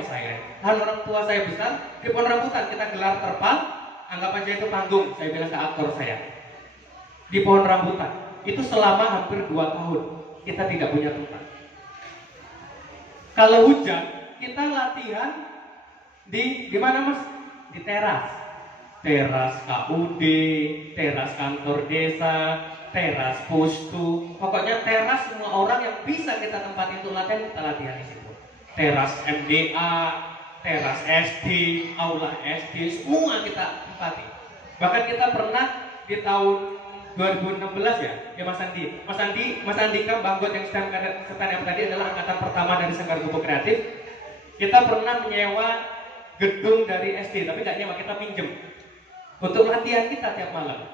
lahan orang tua saya besar. Di pohon rambutan kita gelar terpal. Anggap aja itu panggung. Saya bilang ke aktor saya. Di pohon rambutan. Itu selama hampir 2 tahun. Kita tidak punya tempat. Kalau hujan, kita latihan di mana, Mas? Di teras KUD, teras kantor desa, teras pustu. Pokoknya teras semua orang yang bisa kita tempatin untuk latihan, kita latihan di situ. Teras MDA, teras SD, aula SD, semua kita tempati. Bahkan kita pernah di tahun 2016 ya Mas Andika Banggot yang stand up tadi adalah angkatan pertama dari Sanggar Gubuk Kreatif. Kita pernah menyewa gedung dari SD, tapi nggak nyewa, kita pinjem untuk latihan kita tiap malam.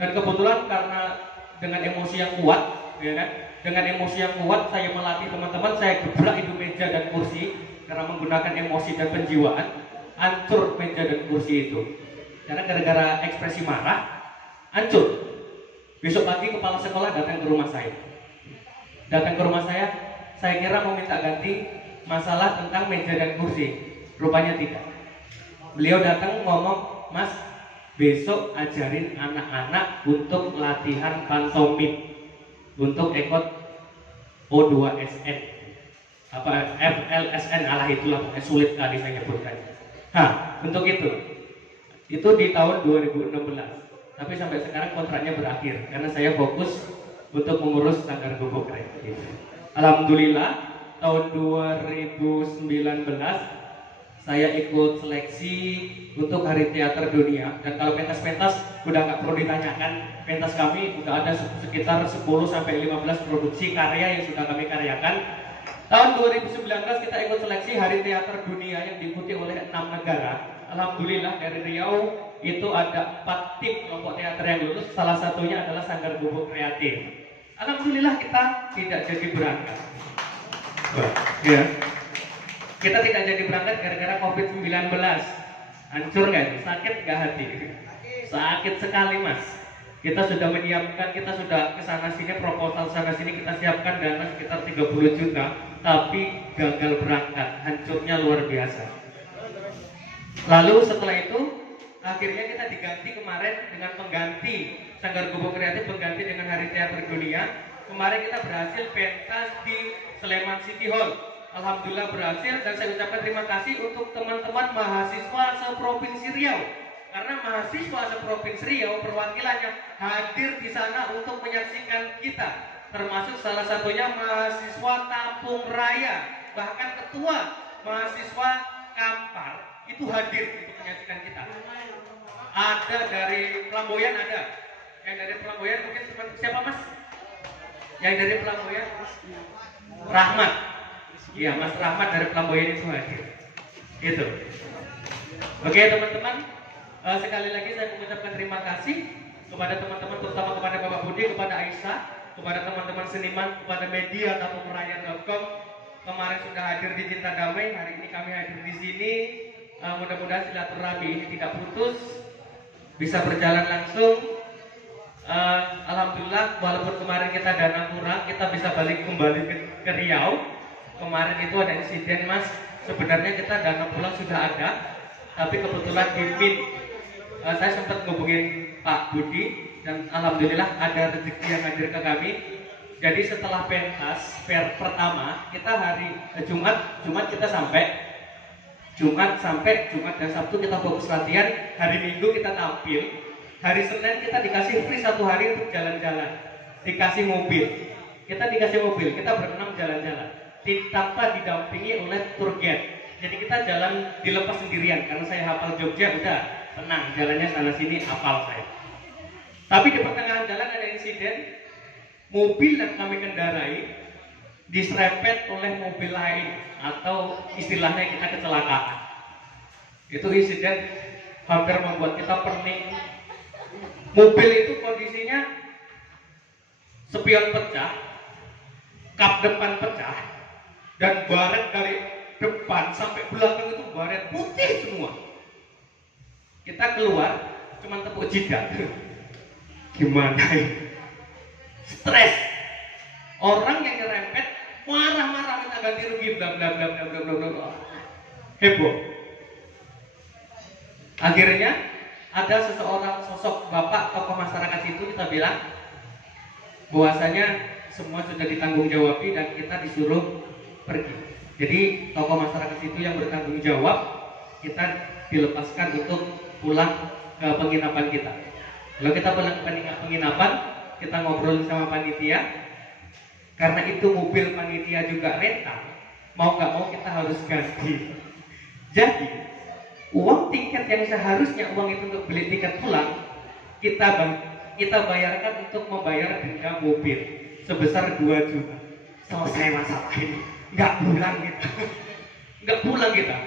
Dan kebetulan karena dengan emosi yang kuat, ya kan? Dengan emosi yang kuat saya melatih teman-teman, saya gebrak itu meja dan kursi karena menggunakan emosi dan penjiwaan, hancur meja dan kursi itu. Karena gara-gara ekspresi marah, hancur. Besok pagi kepala sekolah datang ke rumah saya. Saya kira mau minta ganti masalah tentang meja dan kursi. Rupanya tidak. Beliau datang ngomong, Mas, besok ajarin anak-anak untuk latihan pantomim, untuk ikut O2SN, FLSN, alah itulah, sulit kali saya nyebutkan. Untuk itu di tahun 2016. Tapi sampai sekarang kontraknya berakhir karena saya fokus untuk mengurus Sanggar Gubuk Kreatif. Alhamdulillah tahun 2019 saya ikut seleksi untuk Hari Teater Dunia, dan kalau pentas-pentas udah nggak perlu ditanyakan, pentas kami udah ada sekitar 10-15 produksi karya yang sudah kami karyakan. Tahun 2019 kita ikut seleksi Hari Teater Dunia yang diikuti oleh 6 negara. Alhamdulillah dari Riau itu ada 4 tim kelompok teater yang lulus, salah satunya adalah Sanggar Gubuk Kreatif. Alhamdulillah kita tidak jadi berangkat. Ya. Kita tidak jadi berangkat gara-gara COVID-19. Hancur nggak itu? Sakit nggak hati? Sakit sekali mas. Kita sudah menyiapkan, kita sudah kesana sini, proposal sana sini kita siapkan dana sekitar 30 juta, tapi gagal berangkat. Hancurnya luar biasa. Lalu setelah itu akhirnya kita diganti kemarin dengan pengganti Sanggar Gubuk Kreatif, pengganti dengan Hari Teater Dunia. Kemarin kita berhasil pentas di Sleman City Hall. Alhamdulillah berhasil, dan saya ucapkan terima kasih untuk teman-teman mahasiswa seprovinsi Riau. Karena mahasiswa seprovinsi Riau perwakilannya hadir di sana untuk menyaksikan kita. Termasuk salah satunya mahasiswa Kampung Raya, bahkan ketua mahasiswa Kampar itu hadir untuk menyaksikan kita. Ada dari Pelamboyan, ada. Yang dari Pelamboyan mungkin siapa mas? Yang dari Pelamboyan? Rahmat. Iya, Mas Rahmat dari Pelamboyan itu hadir. Itu. Oke teman-teman, sekali lagi saya mengucapkan terima kasih kepada teman-teman, terutama kepada Bapak Budi, kepada Aisyah, kepada teman-teman seniman, kepada media kampungmeraya.com. Kemarin sudah hadir di Cinta Damai, hari ini kami hadir di sini. Mudah-mudahan silaturahmi ini tidak putus, bisa berjalan langsung. Alhamdulillah, walaupun kemarin kita dana kurang, kita bisa balik kembali ke Riau. Kemarin itu ada insiden mas, sebenarnya kita dana pulang sudah ada, tapi kebetulan Mimin, saya sempat ngubungin Pak Budi, dan alhamdulillah ada rezeki yang hadir ke kami. Jadi setelah pentas pertama, kita hari Jumat kita sampai Jumat dan Sabtu kita fokus latihan. Hari Minggu kita tampil. Hari Senin kita dikasih free 1 hari untuk jalan-jalan. Dikasih mobil. Kita berenam jalan-jalan tanpa didampingi oleh tour guide. Jadi kita jalan dilepas sendirian. Karena saya hafal Jogja, udah tenang, jalannya sana sini hafal saya. Tapi di pertengahan jalan ada insiden. Mobil yang kami kendarai diserempet oleh mobil lain, atau istilahnya kita kecelakaan. Itu insiden hampir membuat kita pening. Mobil itu kondisinya spion pecah, kap depan pecah, dan baret dari depan sampai belakang itu baret putih semua. Kita keluar cuma tepuk jidat. Gimana ini? Stres. Orang yang nyerempet marah-marah minta ganti rugi, bla bla bla bla bla bla bla. Heboh. Akhirnya ada seseorang sosok bapak tokoh masyarakat itu, kita bilang bahwasanya semua sudah ditanggung jawabi dan kita disuruh pergi. Jadi tokoh masyarakat itu yang bertanggung jawab, kita dilepaskan untuk pulang ke penginapan kita. Kalau kita pulang ke penginapan, kita ngobrol sama panitia. Karena itu mobil panitia juga rental, mau nggak mau kita harus ganti. Jadi uang tiket yang seharusnya uang itu untuk beli tiket pulang, kita bayarkan untuk membayar denda mobil sebesar 2 juta. Selesai masalah ini, nggak pulang kita,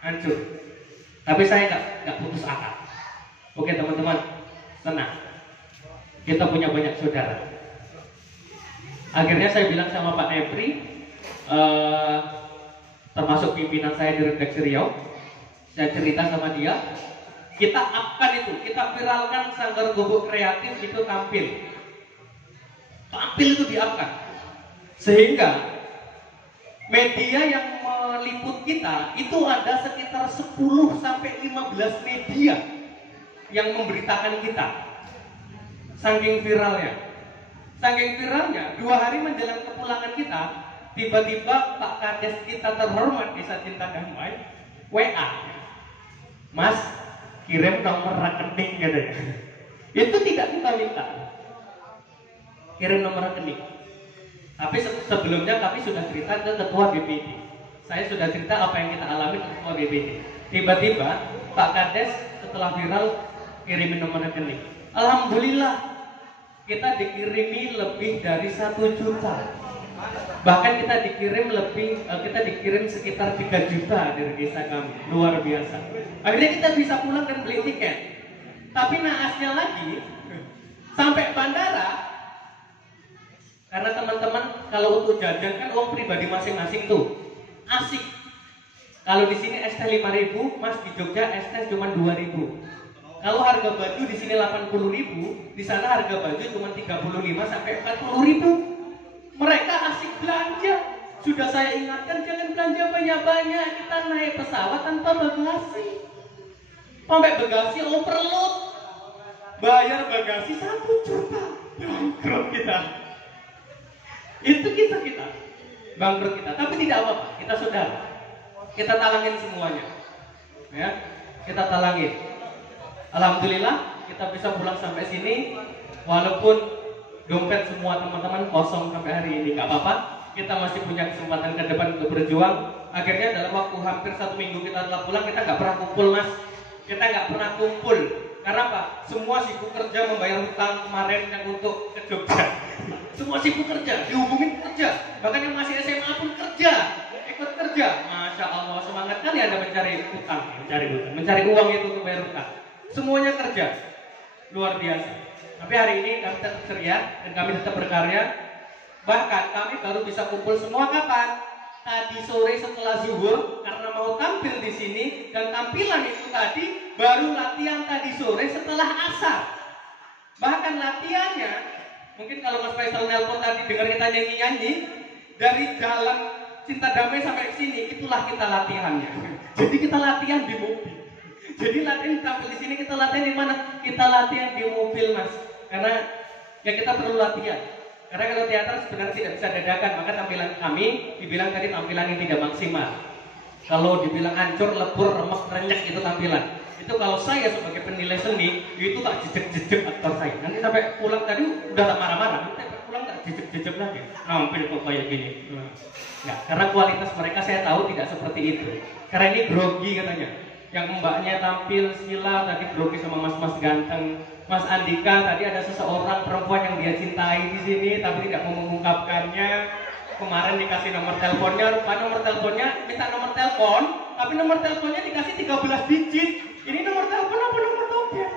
hancur. Tapi saya nggak putus asa. Oke teman-teman, tenang. Kita punya banyak saudara. Akhirnya saya bilang sama Pak Nepri, termasuk pimpinan saya di redaksi Riau, saya cerita sama dia, kita upkan itu, kita viralkan Sanggar Gubuk Kreatif itu tampil itu di-upkan, sehingga media yang meliput kita itu ada sekitar 10-15 media yang memberitakan kita. Saking viralnya, 2 hari menjelang kepulangan kita, tiba-tiba Pak Kades kita terhormat Desa Cinta Damai WA, Mas kirim nomor rekening katanya. Itu tidak kita minta kirim nomor rekening. Tapi sebelumnya kami sudah cerita ke ketua BPD. Saya sudah cerita apa yang kita alami ke ketua BPD. Tiba-tiba Pak Kades setelah viral kirimin nomor rekening. Alhamdulillah kita dikirimi lebih dari 1 juta. Bahkan kita dikirim sekitar 3 juta dari desa kami. Luar biasa. Akhirnya kita bisa pulang dan beli tiket. Tapi naasnya lagi sampai bandara, karena teman-teman kalau untuk jajan kan uang pribadi masing-masing tuh asik. Kalau di sini es teh 5.000, Mas di Jogja es teh cuma 2.000. Kalau harga baju di sini 80.000, di sana harga baju cuma 35 sampai 40.000. Mereka asik belanja. Sudah saya ingatkan jangan belanja banyak-banyak. Kita naik pesawat tanpa bagasi. Sampai bagasi overload. Bayar bagasi 1 juta. Bangkrut kita. Itu kita bangkrut kita. Tapi tidak apa-apa. Kita sudah. Kita talangin semuanya. Ya, kita talangin. Alhamdulillah kita bisa pulang sampai sini. Walaupun dompet semua teman-teman kosong sampai hari ini, nggak apa-apa. Kita masih punya kesempatan ke depan untuk berjuang. Akhirnya dalam waktu hampir 1 minggu kita telah pulang, kita nggak pernah kumpul, Mas. Kita nggak pernah kumpul. Karena apa? Semua sibuk kerja membayar hutang kemarin yang untuk ke Jogja. Semua sibuk kerja, dihubungin kerja. Bahkan yang masih SMA pun kerja, ikut kerja. Masya Allah, semangat kali Anda mencari mencari uang itu untuk bayar hutang. Semuanya kerja, luar biasa. Tapi hari ini kami tetap ceria dan kami tetap berkarya. Bahkan kami baru bisa kumpul semua kapan? Tadi sore setelah zuhur, karena mau tampil di sini, dan tampilan itu tadi baru latihan tadi sore setelah asar. Bahkan latihannya, mungkin kalau Mas Faisal nelpon tadi dengar kita nyanyi-nyanyi, dari jalan Cinta Damai sampai sini, itulah kita latihannya. Jadi kita latihan di mobil. Jadi latihan tampil di sini, kita latihan di mana? Kita latihan di mobil, Mas. Karena ya kita perlu latihan. Karena kalau teater sebenarnya tidak bisa dadakan, maka tampilan kami dibilang tadi tampilan yang tidak maksimal. Kalau dibilang hancur, lebur, remek, renyek itu tampilan. Itu kalau saya sebagai penilai seni, itu tak jejek-jejek aktor saya. Nanti sampai pulang tadi udah tak marah-marah, nanti sampai pulang tak jejek-jejek lagi. Nampil kok kayak gini. Enggak, karena kualitas mereka saya tahu tidak seperti itu. Karena ini grogi katanya. Yang mbaknya tampil Sila tadi grogi sama mas-mas ganteng. Mas Andika tadi ada seseorang perempuan yang dia cintai di sini tapi tidak mau mengungkapkannya. Kemarin dikasih nomor teleponnya, lupa nomor teleponnya, minta nomor telepon, tapi nomor teleponnya dikasih 13 digit. Ini nomor telepon apa nomor togel?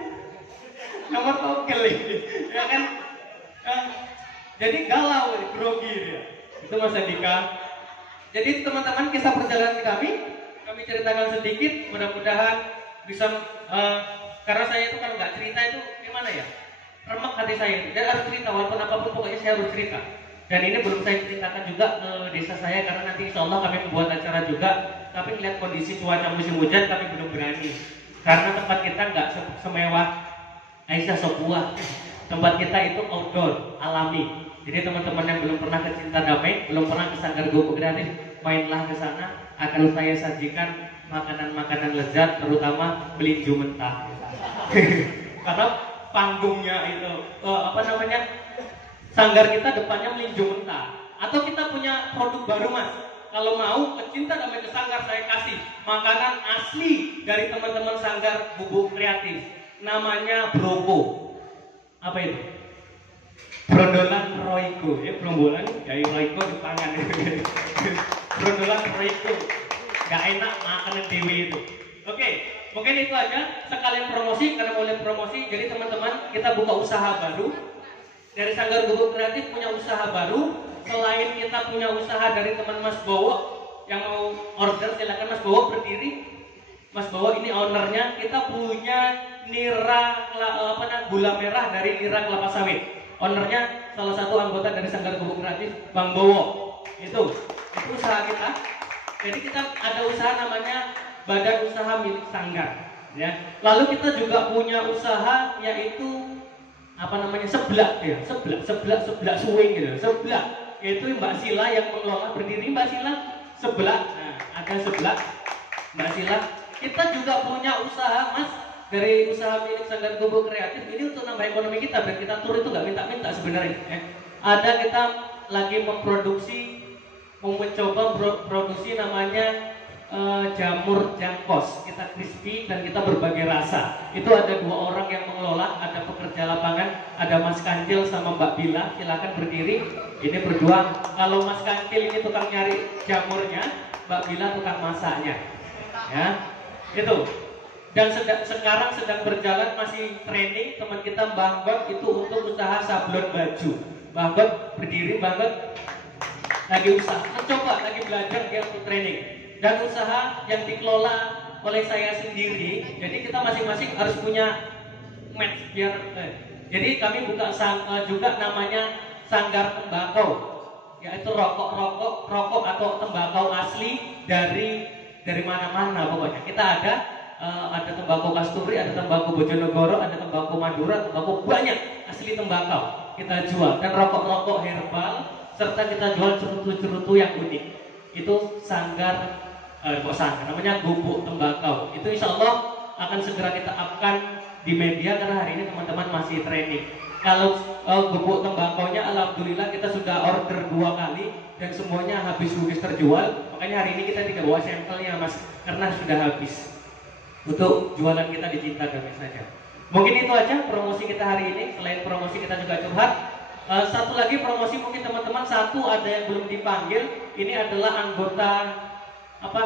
Nomor togel ini, ya kan? Jadi galau, grogi dia. Itu Mas Andika. Jadi teman-teman kisah perjalanan kami ceritakan sedikit, mudah-mudahan bisa. Karena saya itu kalau nggak cerita itu gimana ya? Remek hati saya itu. Dan harus cerita walaupun apapun pokoknya saya harus cerita. Dan ini belum saya ceritakan juga ke desa saya karena nanti insya Allah kami membuat acara juga. Tapi melihat kondisi cuaca musim hujan kami belum berani. Karena tempat kita nggak semewah Aisyah Sopuah. Tempat kita itu outdoor, alami. Jadi teman-teman yang belum pernah ke Cinta Damai, belum pernah ke Sanggar Gubuk Kreatif, mainlah ke sana. Akan saya sajikan makanan-makanan lezat, terutama melinju mentah. Karena panggungnya itu sanggar kita depannya melinju mentah. Atau kita punya produk baru, Mas. Kalau mau ke Cinta Damai ke Sanggar saya kasih makanan asli dari teman-teman Sanggar Gubuk Kreatif. Namanya broko. Apa itu? Brondolan Royco. Ya brombolan dari Royco di tangan. Brondolan Royco. Gak enak makanan dewi itu. Oke. Mungkin itu aja sekalian promosi karena mulai promosi. Jadi teman-teman kita buka usaha baru dari Sanggar Gubuk Kreatif punya usaha baru. Selain kita punya usaha dari teman Mas Bowo yang mau order silakan Mas Bowo berdiri. Mas Bowo ini ownernya. Kita punya gula merah dari Nira Kelapa Sawit. Ownernya salah satu anggota dari Sanggar Gubuk Kreatif Bang Bowo. Itu usaha kita. Jadi kita ada usaha namanya Badan Usaha Milik Sanggar, ya. Lalu kita juga punya usaha yaitu seblak swing gitu. Seblak yaitu Mbak Sila yang mengelola berdiri Mbak Sila seblak. Nah, ada seblak Mbak Sila. Kita juga punya usaha Mas dari usaha milik Sanggar Gubuk Kreatif ini untuk nambah ekonomi kita, dan kita tur itu nggak minta-minta sebenarnya. Ada kita lagi mau mencoba produksi namanya jamur jangkos. Kita crispy dan kita berbagai rasa. Itu ada 2 orang yang mengelola, ada pekerja lapangan, ada Mas Kancil sama Mbak Bila. Silakan berdiri. Ini berdua. Kalau Mas Kancil ini tukang nyari jamurnya, Mbak Bila tukang masaknya. Ya, itu. Dan sekarang sedang berjalan masih training teman kita Mbak Got itu untuk usaha sablon baju. Mbak Got berdiri, Mbak Got lagi usaha, mencoba lagi belajar dia untuk training. Dan usaha yang dikelola oleh saya sendiri, jadi kita masing-masing harus punya match biar jadi kami buka juga namanya Sanggar Tembakau, yaitu rokok atau tembakau asli dari mana-mana pokoknya. Kita ada tembakau Kasturi, ada tembakau Bojonegoro, ada tembakau Madura, tembakau banyak asli tembakau kita jual, dan rokok herbal, serta kita jual cerutu-cerutu yang unik. Itu sanggar namanya Gubuk Tembakau. Itu insya Allah akan segera kita upkan di media karena hari ini teman-teman masih training. Kalau gubuk tembakaunya alhamdulillah kita sudah order 2 kali dan semuanya habis terjual. Makanya hari ini kita tidak bawa sampelnya Mas, karena sudah habis. Untuk jualan kita di Cinta Damai saja. Mungkin itu aja promosi kita hari ini. Selain promosi kita juga curhat. Satu lagi promosi mungkin teman-teman, satu ada yang belum dipanggil. Ini adalah anggota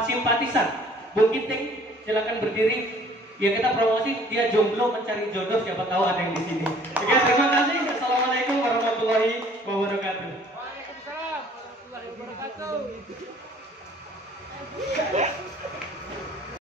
simpatisan Bu Kiting, silakan berdiri. Ya kita promosi, dia jomblo mencari jodoh, siapa tahu ada yang di sini. Oke, terima kasih. Assalamualaikum warahmatullahi wabarakatuh. Waalaikumsalam warahmatullahi wabarakatuh.